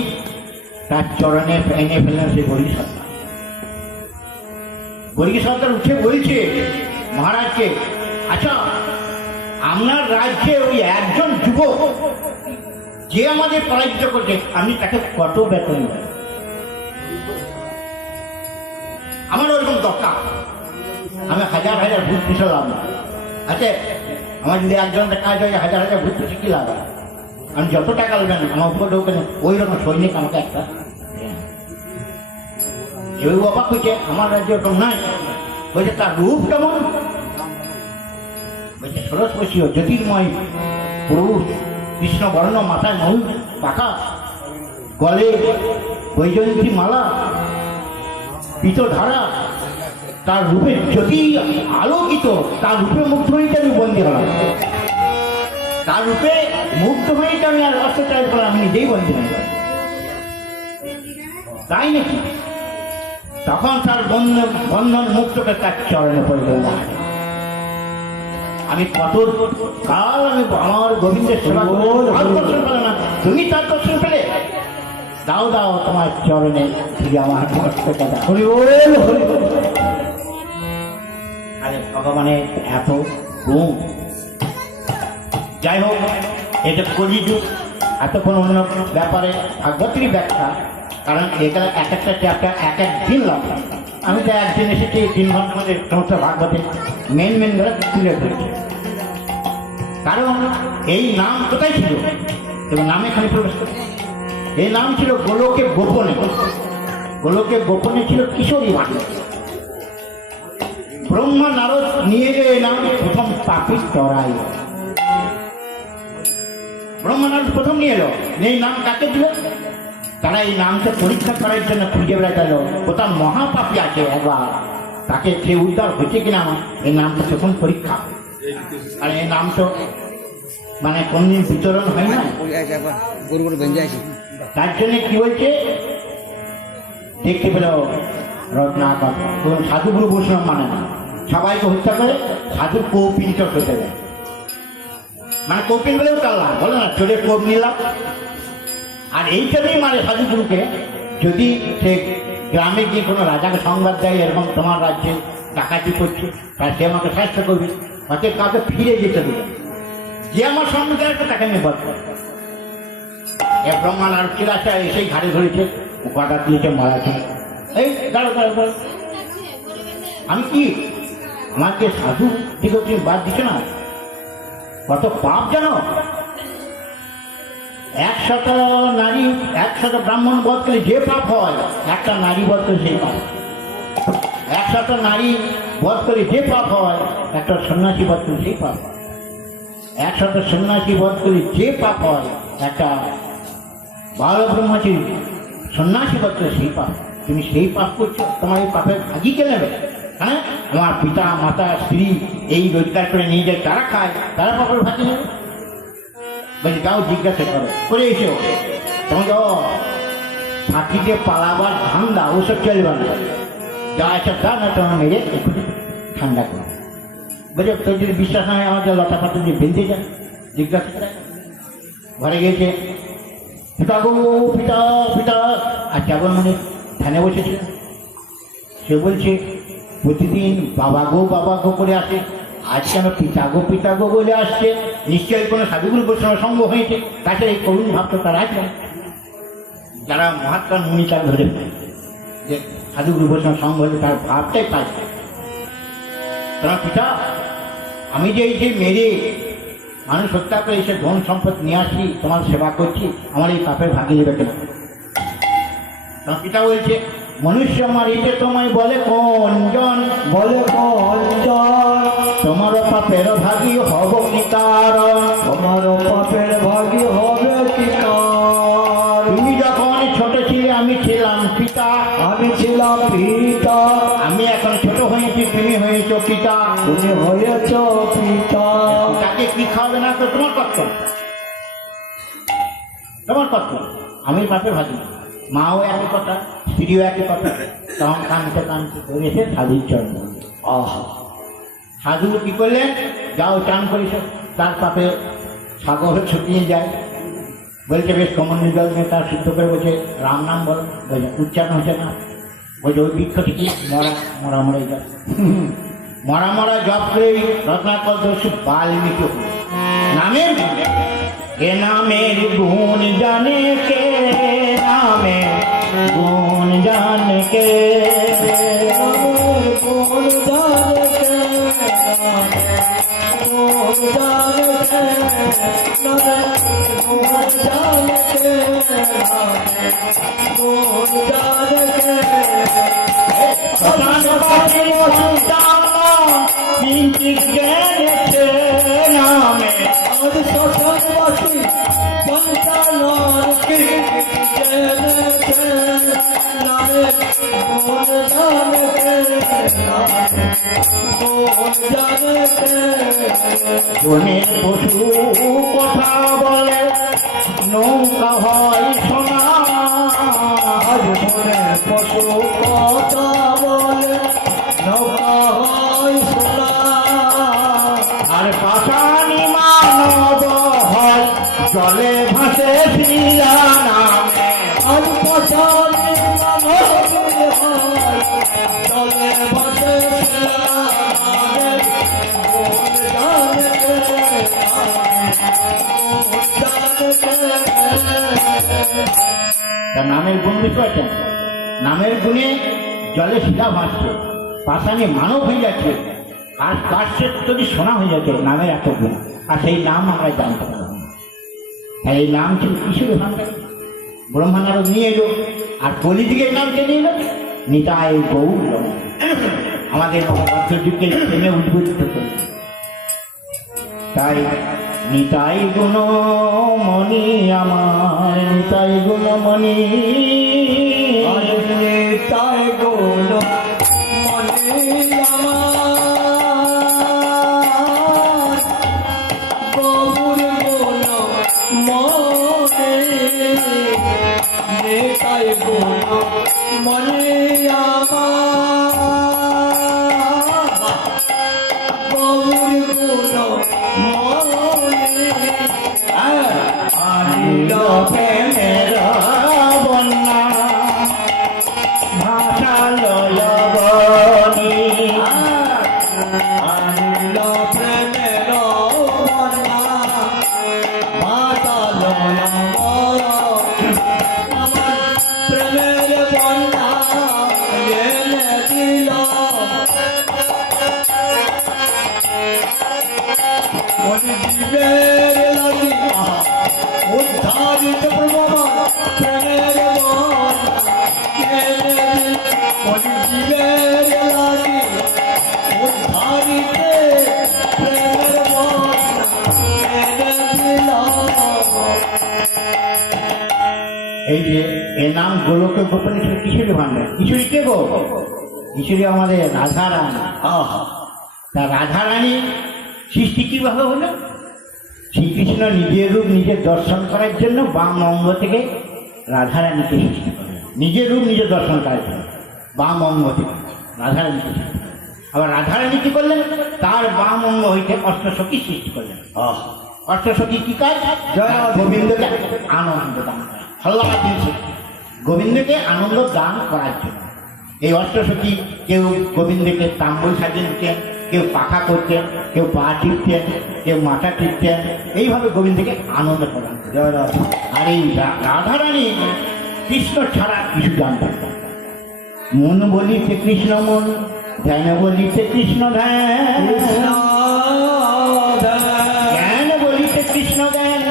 তার চরণে এনে ফেললেন সেই বর্গি সর্দার। বর্গি সর্দার উঠে বলছে মহারাজকে, আচ্ছা আপনার রাজ্যে ওই একজন যুবক যে আমাদের পরাজিত করছে, আমি তাকে কত বেতন দেব? আমার ওরকম দরকার, আমি হাজার হাজার ভূত পিছলাম না। আচ্ছা আমার যদি একজনের কাজ হয়, হাজার হাজার ভূত পিছিয়ে কি লাভ? আমি যত টাকা নেবেন আমার উপর ঢোকেন, ওই রকম সৈনিক আমাকে একটা দেন। এবার অবাক হয়েছে, আমার রাজ্য ওরকম নাই। বলছে তার রূপ কেমন? বলছে ষোড়শীয় জ্যোতির্ময় পুরুষ, কৃষ্ণ বর্ণ, মাথায় ময়ূর পাখা, গলে বৈজয়ন্তী মালা, পিতধারা, তার রূপে জ্যোতি আলোকিত, তার রূপে মুগ্ধ হয়েছে আমি বন্দী হলাম, তার রূপে মুগ্ধ হয়েছে আমি আর অস্ত্রচার করলাম, আমি নিজেই বন্দী হয়ে গেলাম। তাই নাকি? তখন তার বন্ধন মুক্তকে তার চরণে পড়ে গেল। আমি কত কাল আমি আমার গোবিন্দের সেবা করবো, আর দর্শন পেলে না, তুমি তার দর্শন পেলে, দাও দাও তোমার চরণে ফিরে আমার কষ্টটা দাও। হরি বল হরি বল। আরে ভগবানের এত গুণ। যাই হোক, এটা কলিযুগ, এতক্ষণ অন্য ব্যাপারে ভাগবতেরই ব্যাখ্যা, কারণ এখানে এক একটা চ্যাপ্টার এক এক দিন লাগে। আমি তো একদিন এসেছি 3 ঘন্টার মধ্যে সমস্ত ভাগবতের মেন ধরে তুলে ধরেছি। কারণ এই নাম কোথায় ছিল, এবং নাম এখানে প্রবেশ করছে। এই নাম ছিল গোলকে গোপনে, গোলকে গোপনে ছিল কিশোরী ভান্ডার। ব্রহ্মা নারদ নিয়ে যে এই নাম প্রথম পাপি চড়াই, ব্রহ্মা নারদ প্রথম নিয়ে এলো। এই নাম কাকে দিল? তারা এই নামটা পরীক্ষা করার জন্য খুঁজে বেড়াতে, কোথাও মহাপাপী আছে একবার, তাকে সে উদ্ধার হচ্ছে কিনা এই নামটা প্রথম পরীক্ষা। আর এই নাম তো মানে কোনদিন বিতরণ হয় না, তার জন্য কি বলছে দেখতে পেল রত্নাকর কোনো সাধুগুরু বৈষ্ণব মানে না, সবাইকে হত্যা করে সাধু কৌপিত পেতে দেয়। মানে কপিন বলেও টানলাম, বলো না চোরের কোপ নিলাম। আর এইটাতেই মারে সাধুগুরুকে। যদি সে গ্রামে গিয়ে কোনো রাজাকে সংবাদ দেয় এরকম তোমার রাজ্যে ডাকাতি করছে, তাই সে আমাকে সাহায্য করবে, তাকে কাউকে ফিরে যেতে দেবে। যে আমার সঙ্গে একটা তাকে নিয়ে বধ করে। ব্রহ্মাণ আর চিরাচা এসেই ঘাড়ে ধরেছে, কটা দিয়েছে মারা ছিল। এই দাঁড়ো দাঁড়ো দাঁড়ো, আমি কি আমাকে সাধু দিকে তুমি বাদ দিচ্ছ না? কত পাপ জানো? 100 নারী 100 ব্রাহ্মণ বধ করে যে পাপ হয়, একটা নারী বধ করে সেই পাপ। 100 নারী বধ করে যে পাপ হয়, একটা সন্ন্যাসী বধ করে সেই পাপ হয়। 100 সন্ন্যাসী বধ করে যে পাপ হয়, একটা বাল ব্রহ্মচারী সন্ন্যাসী বধ করে সেই পাপ। তুমি সেই পাপ করছো, তোমার এই পাপের ভাগি কে নেবে? হ্যাঁ, আমার পিতা মাতা স্ত্রী এই রোজগার করে নিয়ে যায়, তারা খায়, তারা পাপের ভাগি নেবে? বলছি যাও জিজ্ঞাসা করো, করে এসো। তোমাকে ফাঁকিতে পালাবার ধান্দা ওসব চলবে না, যা একটা তা না তোমার মেরে ঠান্ডা করে। বলছে তোর যদি বিশ্বাস না হয় আমাদের লতা পাতা দিয়ে বেঁধে যায়, জিজ্ঞাসা করে। ঘরে গিয়েছে, পিতা গো পিতা পিতা। আর কেবল মানে ধ্যানে বসেছিল। সে বলছে প্রতিদিন বাবা গো করে আসে, আজ কেন পিতা গো বলে আসছে? নিশ্চয়ই কোনো সাধুগুরু বৈষ্ণব সঙ্গ হয়েছে, তাছাড়া এই করুণ ভাব তো তার আছে। যারা মহাত্মা মুনি তার ধরে যে সাধুগুরু বৈষ্ণব সঙ্গ হলে তার ভাবটাই পায়। তোমার পিতা, আমি যে এই যে মেরে মানুষ হত্যা করে এসে ধন সম্পদ নিয়ে আসি, তোমার সেবা করছি, আমার এই পাপের ভাগি নেবে কেন? তোমার পিতা বলছে মনুষ্য মারিতে তোমায় বলে কোন জন, বলে কঞ্চন, তোমার পাপের ভাগী হব কি তার? তোমার পাপের ভাগী হবে কি কার? তুমি যখন ছোট ছিলে আমি ছিলাম পিতা, আমি ছিলাম পিতা, আমি এখন ছোট হয়েছি, তুমি হয়েছ পিতা। তুমি হয়েছ পিতা। তাকে কি খাওয়াবে না তো তোমার কর্তব্য, তোমার কর্তব্য। আমি পাপের ভাগী। মাও একই কথা, স্ত্রীও একই কথা। তখন কানতে কানতে ধরেছে সাধুর চরণ। আহা, সাধু কি করলেন? যাও চান করিস, তার পাপে সাগর ছুটিয়ে যায়। বলছে বেশ কমন্ডল জল নিয়ে তার শুদ্ধ করে বলছে রাম নাম বল। বলছে উচ্চারণ হচ্ছে না। বলছে ওই বৃক্ষ থেকে মরা মরে জল, মরা জপ করেই রত্নাকর দস্যু বাল্মীকি নামের এ নামের গুণ জানে কে, নামের গুণ জানে কে, কোন জানে কোন নামে আমাদের শ্মশানবাসী পঞ্চানন কি বনের পশু কথা বলে নৌকা হয় সোনা, আজ বনের পশু কথা বলে নৌকা হয় সোনা, আর পাশানি মানব হয় জলে ভাসে শিলা নামে। আজ পশানি মানব হয় চলে বসে তার নামের গুণ বুঝতে পারছেন? নামের গুণে জলে শিলা ভাসছে, পাশানি মানব হয়ে যাচ্ছে, আর কাশ্যের যদি সোনা হয়ে যাচ্ছে। নামের এত গুণ, আর সেই নাম আমরা জানতে পারলাম না। তাই এই নাম ছিল কিশোর ভান্ডার। ব্রহ্মানারদ নিয়ে এলো, আর কলিযুগের নামকে নিয়ে এলো নিতাই গৌর। আমাদের মধ্যযুগকে প্রেমে উদ্বুদ্ধ করে। তাই নিতাই গুণমণি আমার, নিতাই গুণমণি, তাই গোল মনে আমার গৌর গোল মনে, তাই গোল মনে আমার গৌর গোল মনে। প্রেমের বন্যা ভাসালো বনি আনিল প্রেমের বন্যা মাতালো আমার প্রেমের বন্যা এনে দিল জীবের লাগি উদ্ধারিত প্রভমান প্রেমের জীবের লাগি উদ্ধারিত প্রেমের এই যে এর নাম গোলকে গোপনেশ্বর কিশোরী ভান্ডার। কিশোরী কে গো? কিশোরী আমাদের রাধারানী। তা রাধারানী সৃষ্টি কিভাবে হলো? শ্রীকৃষ্ণ নিজের রূপ নিজের দর্শন করার জন্য বাম অঙ্গ থেকে রাধারানীকে সৃষ্টি করলেন। নিজের রূপ নিজের দর্শন করার জন্য বাম অঙ্গ থেকে রাধারানীকে সৃষ্টি করলেন। আবার রাধারানী কি করলেন? তার বাম অঙ্গ হইতে অষ্টসখী সৃষ্টি করলেন। অষ্টসখী কি কাজ? গোবিন্দকে আনন্দ দান করা। হল্লা দিয়েছে গোবিন্দকে আনন্দ দান করার জন্য। এই অষ্টসখী কেউ গোবিন্দকে তাম্বুল সাজিয়ে দিতেন, কেউ পাখা করতেন, কেউ পা টিপতেন, কেউ মাথা টিপতেন, এইভাবে গোবিন্দকে আনন্দ প্রদান করতেন। আর এই রাধারানী কৃষ্ণ ছাড়া কিছু জানতেন না। মন বলিতে কৃষ্ণ মন, ধ্যান বলিতে কৃষ্ণ ধ্যান, জ্ঞান বলিতে কৃষ্ণ জ্ঞান।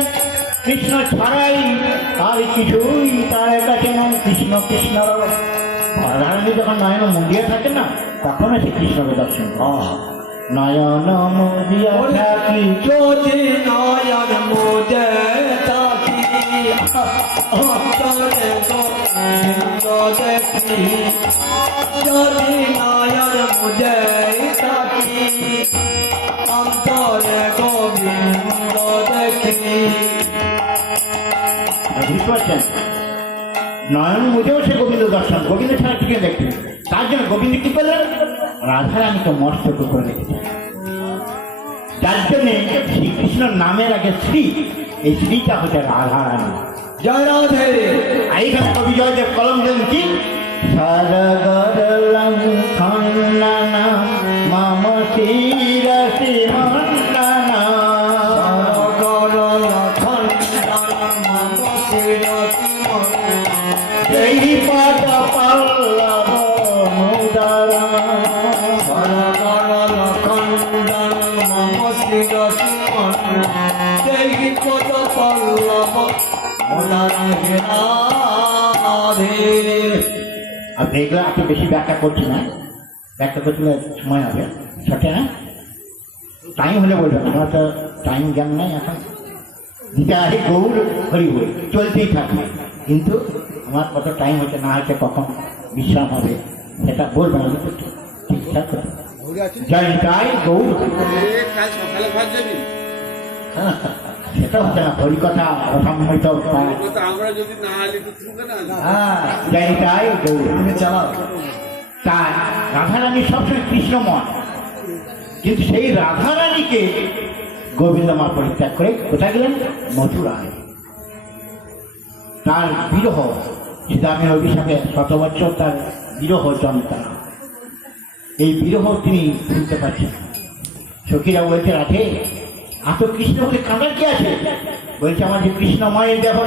কৃষ্ণ ছাড়াই আর কিছুই তার কাছে নয়। কৃষ্ণ কৃষ্ণ রাধারানী যখন নয়ন মুন্ডিয়া থাকে না, তখন সে কৃষ্ণকে দর্শন করে। নয়ন মুদিয়া থাকি যদি নয়ন মুদে থাকি অন্তরে গোবিন্দ দেখি, যদি নয়ন মুদে থাকি অন্তরে গোবিন্দ দেখি। বুঝতে পারছেন? নয়ন মুজেও সে গোবিন্দ দর্শন, গোবিন্দ ছাড়া ঠিক দেখতেন। তার জন্য গোবিন্দ কি করলেন? রাধারানীকে মস্তক করে রেখেছেন। যার জন্য শ্রীকৃষ্ণর নামের আগে শ্রী, এই শ্রীটা হচ্ছে রাধারানী। জয় রাধে। আর এইখানে কবি জয়দেব কলম দেন কি? সরগরলং খন্ডনা মম শিরসি মন্ডনা, সেই পদ পল্লব মুদরা, আর দেখলে এত বেশি ব্যাখ্যা করছি না, ব্যাখ্যা করতে সময় হবে সঠিক না, টাইম হলে বলবেন। আমার তো টাইম জ্ঞান নেই এখন। গীতা আরে গৌর হরি বই চলতেই থাকবে, কিন্তু আমার কত টাইম হচ্ছে না হচ্ছে, কখন বিশ্রাম হবে সেটা বলবেন। ঠিকঠাক জয় তাই গৌর সেটা হচ্ছে না, হরিকথা অসম্মিত জয় তাই গৌর। চালাও। তাই রাধারানী সবসময় কৃষ্ণময়, কিন্তু সেই রাধারানীকে গোবিন্দ মা পরিত্যাগ করে কোথায় গেলেন? মথুরায়। তার বিরহ, সীতামের অভিশাপে 7 বছর তার বিরহ যন্ত্রণা, এই বিরহ তিনি ভুলতে পারছেন। সখীরা বলছে, রাধে এত কৃষ্ণ বলে কাঁদার কি আছে? বলছে, আমার যে কৃষ্ণময়ের দেহ,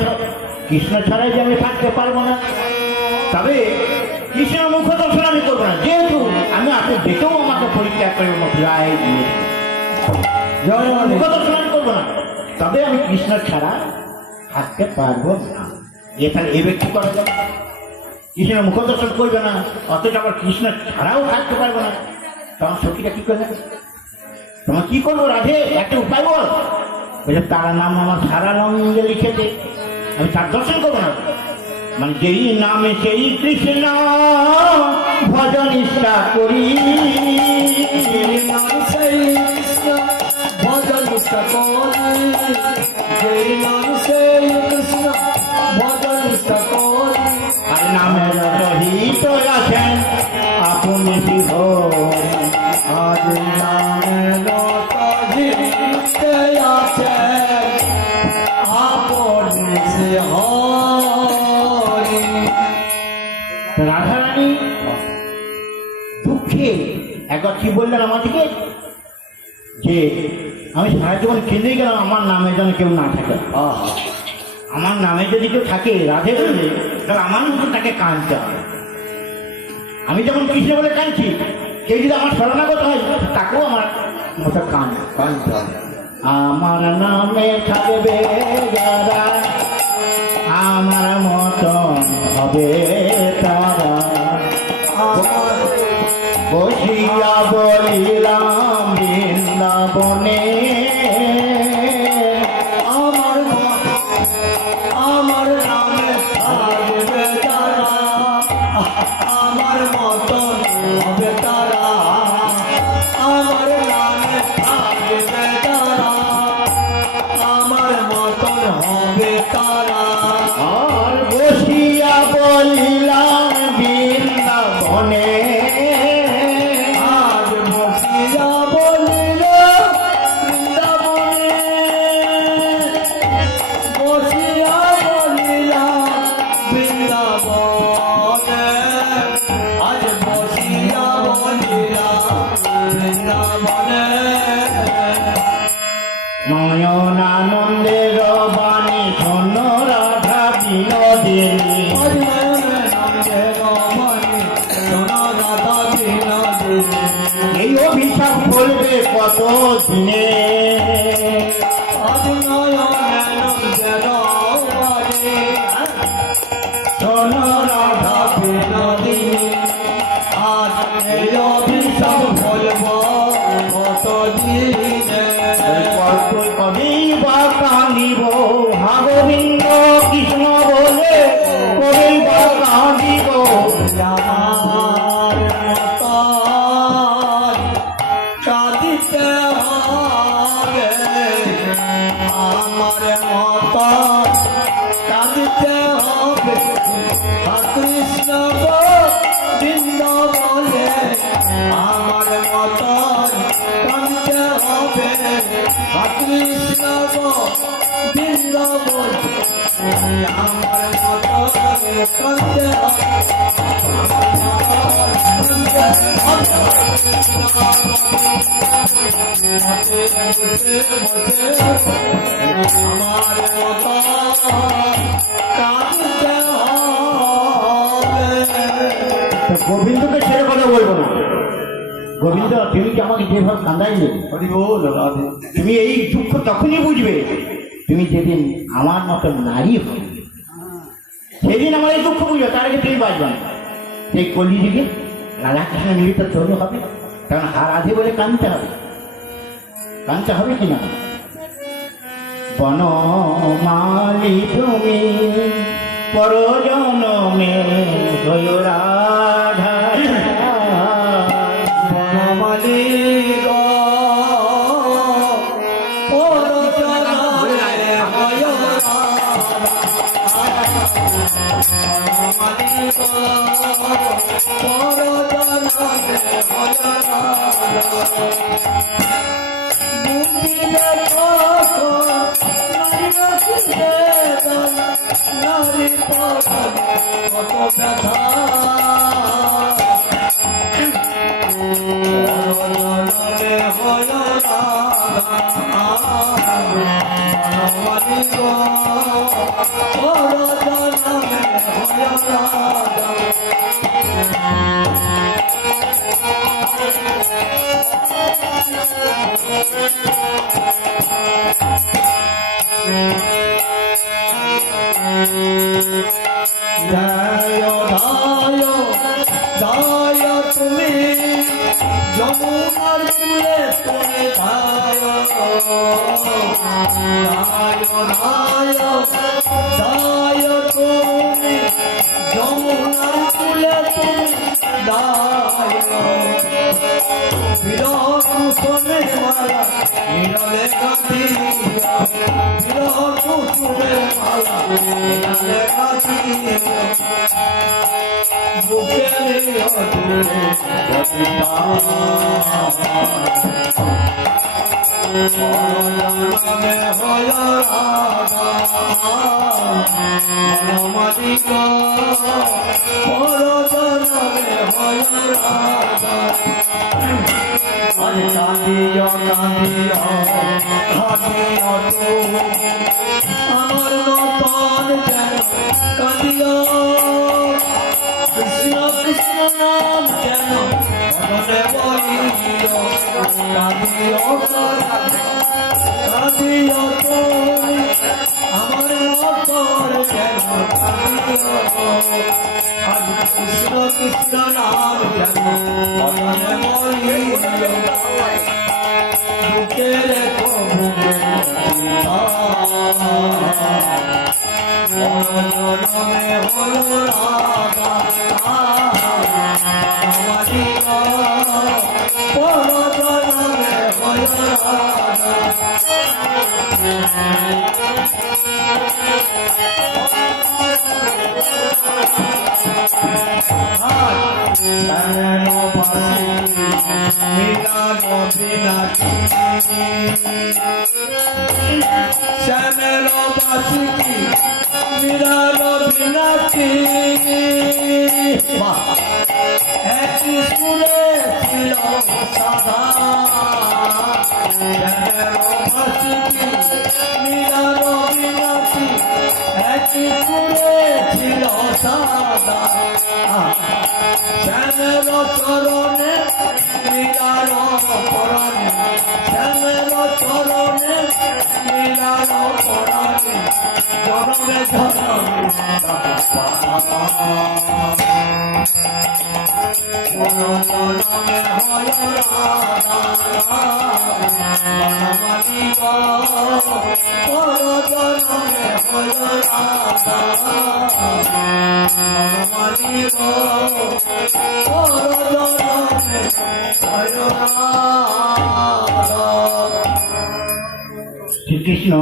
কৃষ্ণ ছাড়াই যে আমি থাকতে পারবো না। তবে কৃষ্ণ মুখ দর্শন আমি করবো না, যেহেতু আমি আপনি দেখেও আমাকে পরিত্যাগ করে মথুরায় দিয়েছি, মুখ দর্শন আমি করবো না। তবে আমি কৃষ্ণ ছাড়া থাকতে পারবো না। এখানে এ ব্যক্তি করা যাবে, কৃষ্ণ মুখ দর্শন করবে না, অথচ আবার কৃষ্ণ ছাড়াও থাকতে পারবো না। তখন সখীটা কি করবে? তোমার কি করবো রাধে, একটা উপায় বল। বলছে, তার নাম আমার সারা রঙে লিখেছে, আমি তার দর্শন করবো না। মানে যেই নামে সেই কৃষ্ণ ভজন ইচ্ছা করি, সেই কৃষ্ণ ভজন ইচ্ছা করি, যেই নাম সেই কৃষ্ণ ভজন ইচ্ছা করি। আর নামের সহিত আছেন আপনি শিব, আজ নামের সহিত আছেন আপনি শিব। এসে একবার কি বললেন আমাদেরকে যে আমি সারা জীবন কেঁদেই গেলাম আমার নামে যেন কেউ না থাকে। আমার নামে যদি কেউ থাকে রাধে বলে তাহলে আমার মতো তাকে কাঁদতে হবে। আমি যখন কৃষ্ণ বলে কাঁদছি কেউ যদি আমার শরণাগত হয় তাকেও আমার মতো কাঁদতে হবে। আমার নামে থাকবে যারা আমার মতন হবে তারা, বসিয়া বলিলাম বৃন্দাবনে আমার নামে থাকবে যারা আমার মতন হবে তারা, আমার নামে থাকবে যারা আমার মতন হবে তারা। আর বসিয়া বলিলাম বৃন্দাবনে, আজ বসিয়া বলিল বৃন্দাবনে, বসিয়া বলিলাম বৃন্দাবনে, আজ বসিয়া বলিলাম বৃন্দাবনে। নয়নানন্দের বাণী শোন রাধা বিনোদিনী, এই অভিশাপ বলবে কত দিনে, শোন রাধা বিনোদিনী, আজ এই অভিশাপ বলব কত দিনে। কবি বা কাঁদিব হা গোবিন্দ কৃষ্ণ বলে, কবি বা কাঁদিব আমার মতন কাঁদিতে হবে, আমার মতন কাঁদিতে হবে। কৃষ্ণ গোবিন্দ বলে আমার মতন কাঁদিতে হবে, কৃষ্ণ গোবিন্দ বলে আমার মতন কাঁদিতে হবে। আমার মতো কাঁদতে হবে। গোবিন্দকে ছেড়ে কথা বলবো না। গোবিন্দ তুমি কি আমাকে যেভাবে কান্দাইলে, তুমি এই দুঃখ তখনই বুঝবে তুমি যেদিন আমার মতো নারী হবে, সেদিন আমার এই দুঃখ বুঝবে, তার আগে তুমি বাঁচবে না। সেই কলিযুগে রাধাকৃষ্ণ মিলিত তৈরি হবে, কারণ হার আধে বলে কাঁদতে হবে, কাঁদতে হবে কিনা। বনমালী তুমি পরজনমে হয়ে রাধা, বনমালী গো পরজনমে হয় রাধা, বনমালী গো পরজনমে হয় রাধা। বুঝিলে তখন নারী বেদন, নারী পরন কত ব্যথা। পরজনমে হয় রাধা, বনমালী গো পরজনমে হয় রাধা। জয় ধায় ধায় তুমি যমুনার কূলে তুমি ধায়, ধায় ধায় ধায় তুমি যমুনার কূলে তুমি ধায়। বিরহ কুসুমের মালা নীরবে গাঁথিয়া, বিরহ কুসুমের মালা নীরবে গাঁথিয়া, বুকে নিয়ে দূরে পরজনমে হয় রাধা, বনমালী গো পরজনমে হয় রাধা। কাঁদিও কাঁদিও কাঁদিও তুমি আমার নতন যেন কাঁদিও কৃষ্ণ কৃষ্ণ নাম যেন মনে বলিও কাঁদিও কাঁদিও তুমি আমার নতন যেন কাঁদিও আজ কৃষ্ণ কৃষ্ণ নাম যেন মনে বলিও বুকে রেখো বুকে মনমে হলো রাধা মালিকা পরজনমে হলো রাধা শ্যামের পাশে মিলানো বিনাটি শ্যামের পাশে মিলানো বিনাটি একই সুরে ছিল সাদা শ্যামের পাশে মিলানো বিনাটি একই সুরে ছিল সাদা শ্যামের চরণে মিলার পরাণে শ্যামের চরণে মিলার পরাণে জনমে জনমে জনমে হয় মালিক জনমে হয় রাধা মালিক শ্রীকৃষ্ণ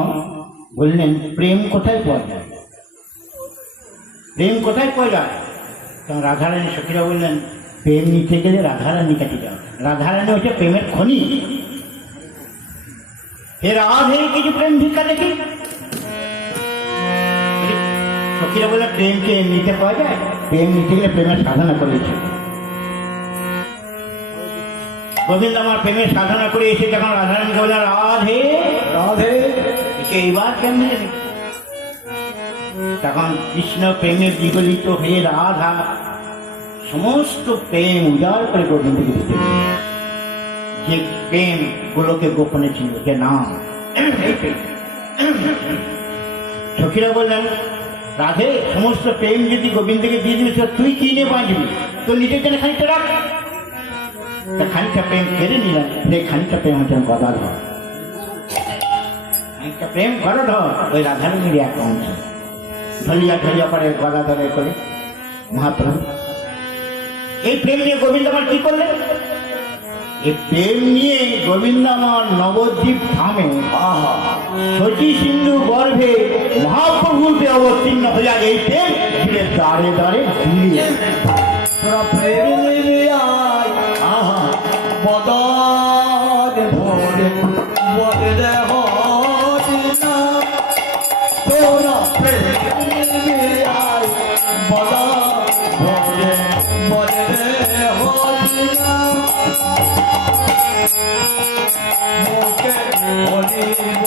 বললেন প্রেম কোথায় পাওয়া যায়, প্রেম কোথায় পাওয়া যায়? তখন রাধারানী সখীরা বললেন প্রেম নিতে গেলে রাধারানী কাছে যাও, রাধারানী হচ্ছে প্রেমের খনি। হে রাধে কিছু প্রেম ভিক্ষা দেখি। সখীরা বললেন প্রেমকে নিতে পাওয়া যায়, প্রেম নিতে গেলে প্রেমের সাধনা করেছে। গোবিন্দ আমার প্রেমের সাধনা করে এসে যখন রাধারানীকে বললেন রাধে রাধে এইবার কেমনে, তখন কৃষ্ণ প্রেমের বিগলিত হয়ে রাধা সমস্ত প্রেম উজাড় করে গোবিন্দকে দিতে, যে প্রেম গোলকে গোপনে ছিল, যে নাম এই প্রেম। সখীরা বললেন রাধে সমস্ত প্রেম যদি গোবিন্দকে দিয়ে দিবি তুই কি নিয়ে বাঁচবি, তোর নিজের জন্য খানিকটা রাখ। তা খানিকটা প্রেম কেড়ে নিলেন, যে খানিকটা প্রেম হচ্ছেন গদাধর, খানিকটা প্রেম গদাধর ওই রাধারানীর এক অংশ। ঢলিয়া ঢলিয়া পরে গদাধরে করে মহাপ্রভু এই প্রেম নিয়ে গোবিন্দ আমার কি করলেন? এই প্রেম নিয়ে গোবিন্দ আমার নবদ্বীপ ধামে শচী সিন্ধু গর্ভে মহাপ্রভুতে অবতীর্ণ হইয়া এই প্রেম ধীরে দাঁড়ে দাঁড়ে ঘুরিয়ে তোরা প্রেম নিয়ে আয় আহা বদন ভোরে বদলে হরিনা তোরা প্রেম নিয়ে আয় বদন ভোরে বদলে হরিনা মুখে বলি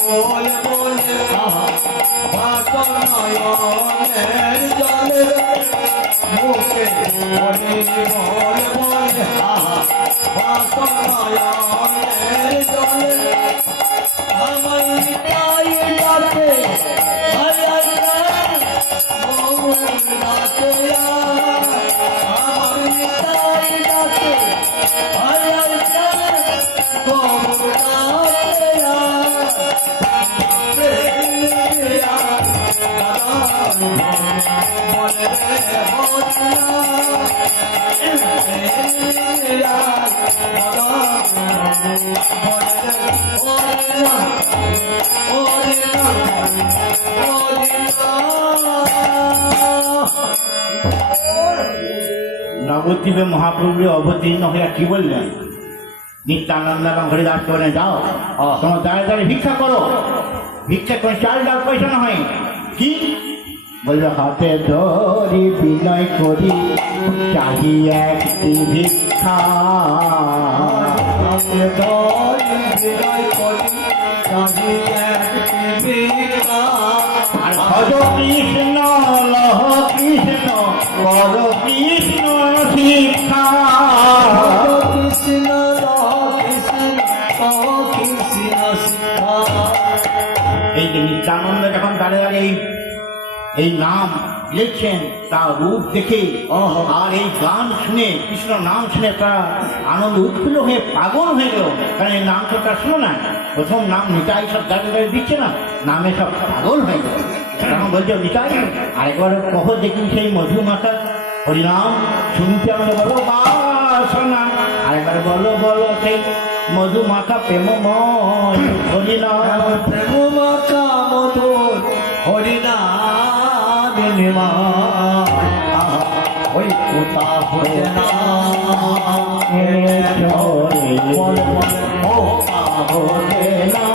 বলে বলে আহা ভাষণের জলে মুখে বলি বলে বলে আহা ভাষণের জলে আমার তাই ডাকে নবদ্বীপে মহাপ্রভু অবতীর্ণ হইয়া কি বললেন? নিত্যানন্দ এবং হরিদাস বলেন যাও তোমার দাঁড়ে দাঁড়িয়ে ভিক্ষা করো, ভিক্ষা করে চাল ডাল পয়সা না হয় কি বলবে হাতে ধরি বিনয় করি চাহি একটি ভিক্ষা হাতে ধরি বিদায় করি চাহি একটি ভিক্ষা আর ভজ কৃষ্ণ লহ কৃষ্ণ কর কৃষ্ণ শিক্ষা কৃষ্ণ কৃষ্ণ কৃষ্ণ শিক্ষা। এই যে নিত্যানন্দ যখন দাঁড়িয়ে দাঁড়িয়ে এই নাম লিখছেন তার রূপ দেখে আর এই গান শুনে কৃষ্ণ নাম শুনে তারা আনন্দ উৎফুল্ল হয়ে পাগল হয়ে গেল। কারণ এই নাম তো তার শুনো না, প্রথম নাম নিতাই সব দাঁড়িয়ে দাঁড়িয়ে দিচ্ছে না, নামে সব পাগল হয়ে গেল। তখন বলছে নিতাই আরেকবার কহ দেখি সেই মধুমাতা হরিনাম শুনতে আমাদের বলো বাসনা, আরেকবার বলো বলো সেই মধুমাতা প্রেমময় হরিনাম প্রেম মাতা মধুর হরিনাম ওই কোথা হয়ে না প্রেম মাতা মধুর হরিনাম কোথা হয়ে না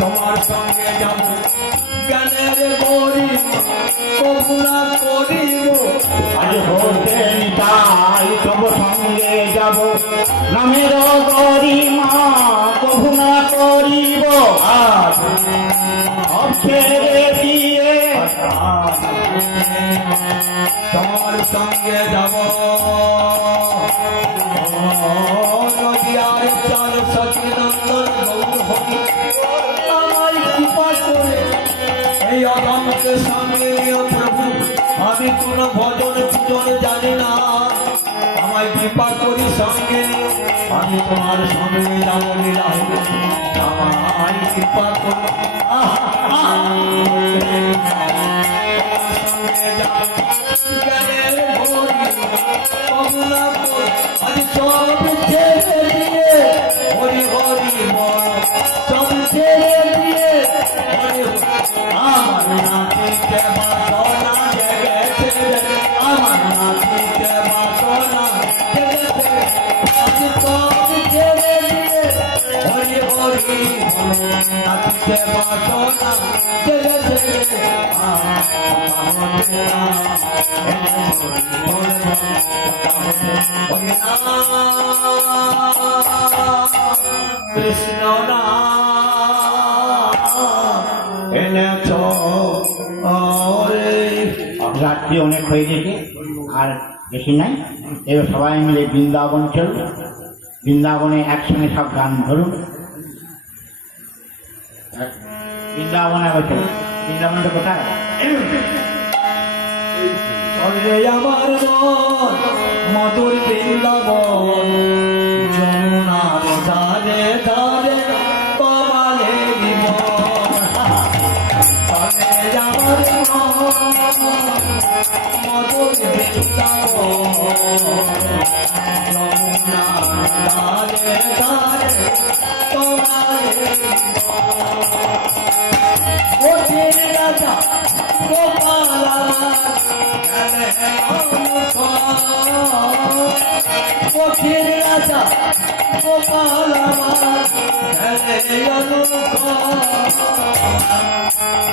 তোমার সঙ্গে যাব গানের গরি কবুলা করিব আজ হতে নিতাই তব সঙ্গে যাব নামের গরিমা কভু না করিব আজ ছেড়ে দিয়ে তোমার সঙ্গে যাব নদিয়ার চাল সচিনন্দন গৌর হরি আমায় কৃপা করে এই অদমকে সঙ্গে নিও প্রভু, আমি কোন ভজন পূজন জানি না, আমায় কৃপা করি সঙ্গে নিও, আমি তোমার সঙ্গে যাব লীলা হবে, আমায় কৃপা করো সঙ্গে যাব জ্ঞানের গরি কমলা কর আজ সব ছেড়ে দিয়ে হরি হরি বল সব ছেড়ে দিয়ে হরি আমার নাতিকে বাসনা জেগেছে আমার নাতিকে বাসনা জেগেছে আজ সব ছেড়ে দিয়ে হরি হরি বল নাতিকে বাসনা জেগেছে কৃষ্ণ রাত্রি অনেক হয়ে গেছে আর বেশি নাই। এবার সবাই মিলে বৃন্দাবন চলুন, বৃন্দাবনে একসঙ্গে সব গান ধরুন। বৃন্দাবনে আবার চলুন। বৃন্দাবনটা কোথায়? চলে আমার মন মধুর বৃন্দাবন, যমুনার ধারে ধারে কমালে জীবন। চলে আমার মন মধুর বৃন্দাবন, যমুনার ধারে ধারে কমালে জীবন। রাজা গোপাল পক্ষীর রাজা গোপাল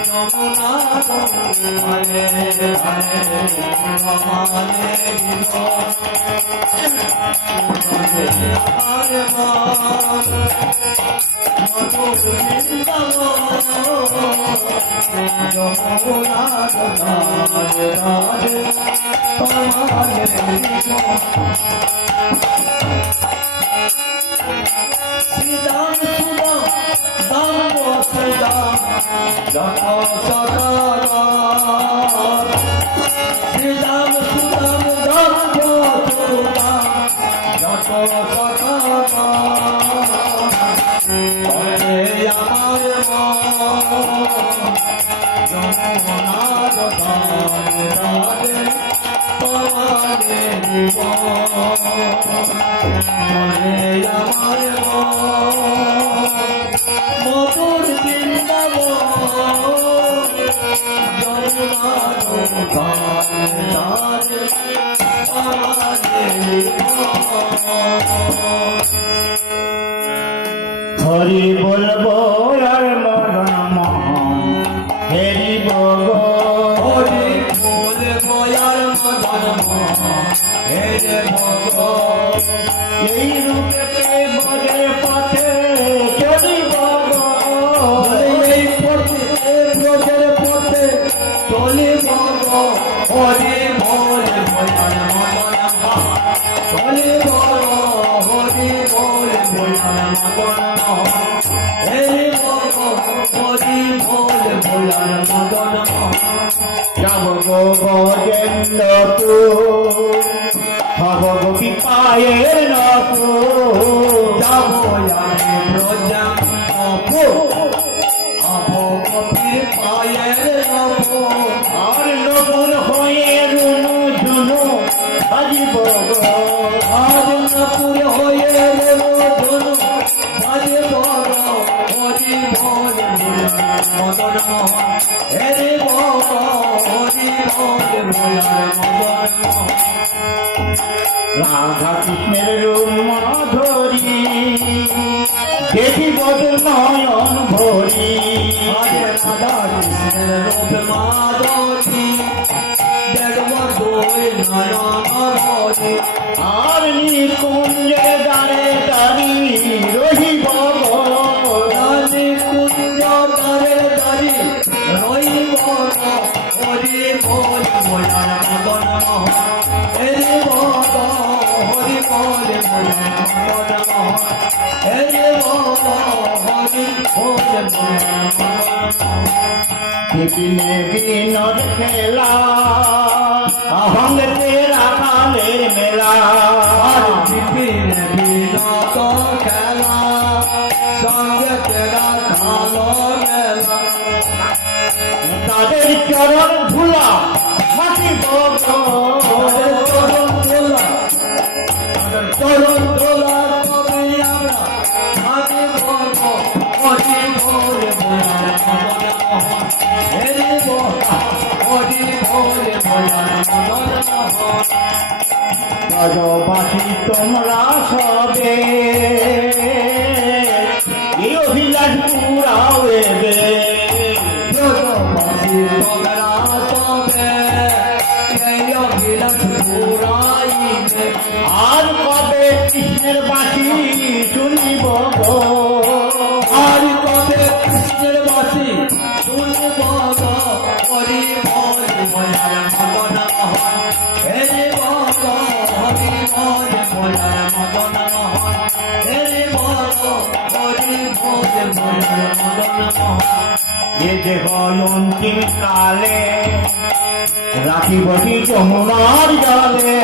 যমুনা হরে হরে রমানে হরে মধুর বৃন্দাবন, যমুনা হরে হরে রমানে শ্রীরাম সুদাম দাম শ্রীরাম যত সকাল, শ্রীরাম সুদাম দাম যত সকাল। আমার যমুনার ধারে ধারে কমালে আমার মধুর বৃন্দাবন, যমুনার ধারে ধারে কমালে হরি বলবো আর মদন মোহন হেরি বগো, হরি বলে বয়ার মদন হেরে ভগো। এই রূপে বজে পথে চলি বগো, এই পথে ব্রজের পথে চলে ভগো। হরি বলে বয়ার মদন চলে ভগো, হরি বলে বয়ার মদন হেরে ভগো, হরি বলে বয়ার মদন। যাব গো গজেন্দ্র তু হব গো বিপায়ের নতু, যাবো আমি ব্রজা অপো অপকপির পায়ের নবো। আর নবুর হয়ে রুনু ঝুনু হাজিব গো, আজ নপুর হয়ে রেলো ধনু বাজে বড়। হরি বল মদন মোহন হেরে বল, হরি বল মদন মোহন। রাধা কৃষ্ণের রূপ মাধুরী দেখি বদল নয়ন ভরি, আরে রাধা কৃষ্ণের রূপ মাধুরী দেখব দুই নয়ন ভরি। আর নিকুঞ্জে দাঁড়ে দাঁড়ি রহিব গো, রানী কুঞ্জ ধারে দাঁড়ি রইব গো। হরি বল বয়ার মদন মোহন হেরে বল, হরি বল বয়ার মদন মোহন হেরে বল, হরি বল বয়ার মদন মোহন। বিপিনে বিনোদ খেলা অহঙ্গ তেরা কালের মেলা, আর বিপিনে বিনোদ খেলা সঙ্গে তেরা কালো মেলা। তাদের চরণ ধুলা মাটি বগো, তাদের চরণ দোলা, চরণ দোলা কবে আমরা মাঝে বলবো। হরি বল বয়ার মদন মোহন হেরে বল, হরি বল বয়ার মদন মোহন। ব্রজবাসী তোমরা সবে এই অভিলাষ পুরাও এবে, ব্রজবাসী তোমরা তবে এই অভিলাষ পুরাইবে। আর কবে কৃষ্ণের বাসি শুনিব গো, আর কবে কৃষ্ণের বাসি শুনব গো। হরি বল বয়ার মদন মোহন হেরে বল, এ যে হয় অন্তিম কালে রাখি বসি যমুনার জলে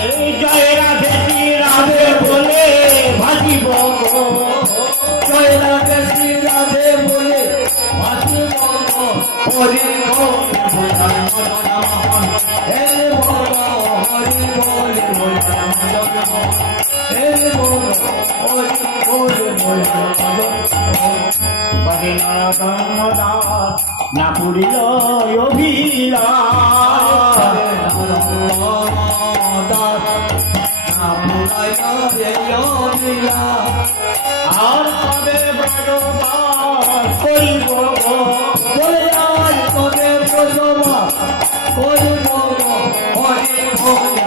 এই জয় রাধে শ্রী রাধে বলে ভাসিব জয় রাধে শ্রী রাধে বলে ভাসিব হরি না পুরিল আর কবে ব্রজবাস করিব বলে আজ কবে প্রসবাস করিব হরি হরি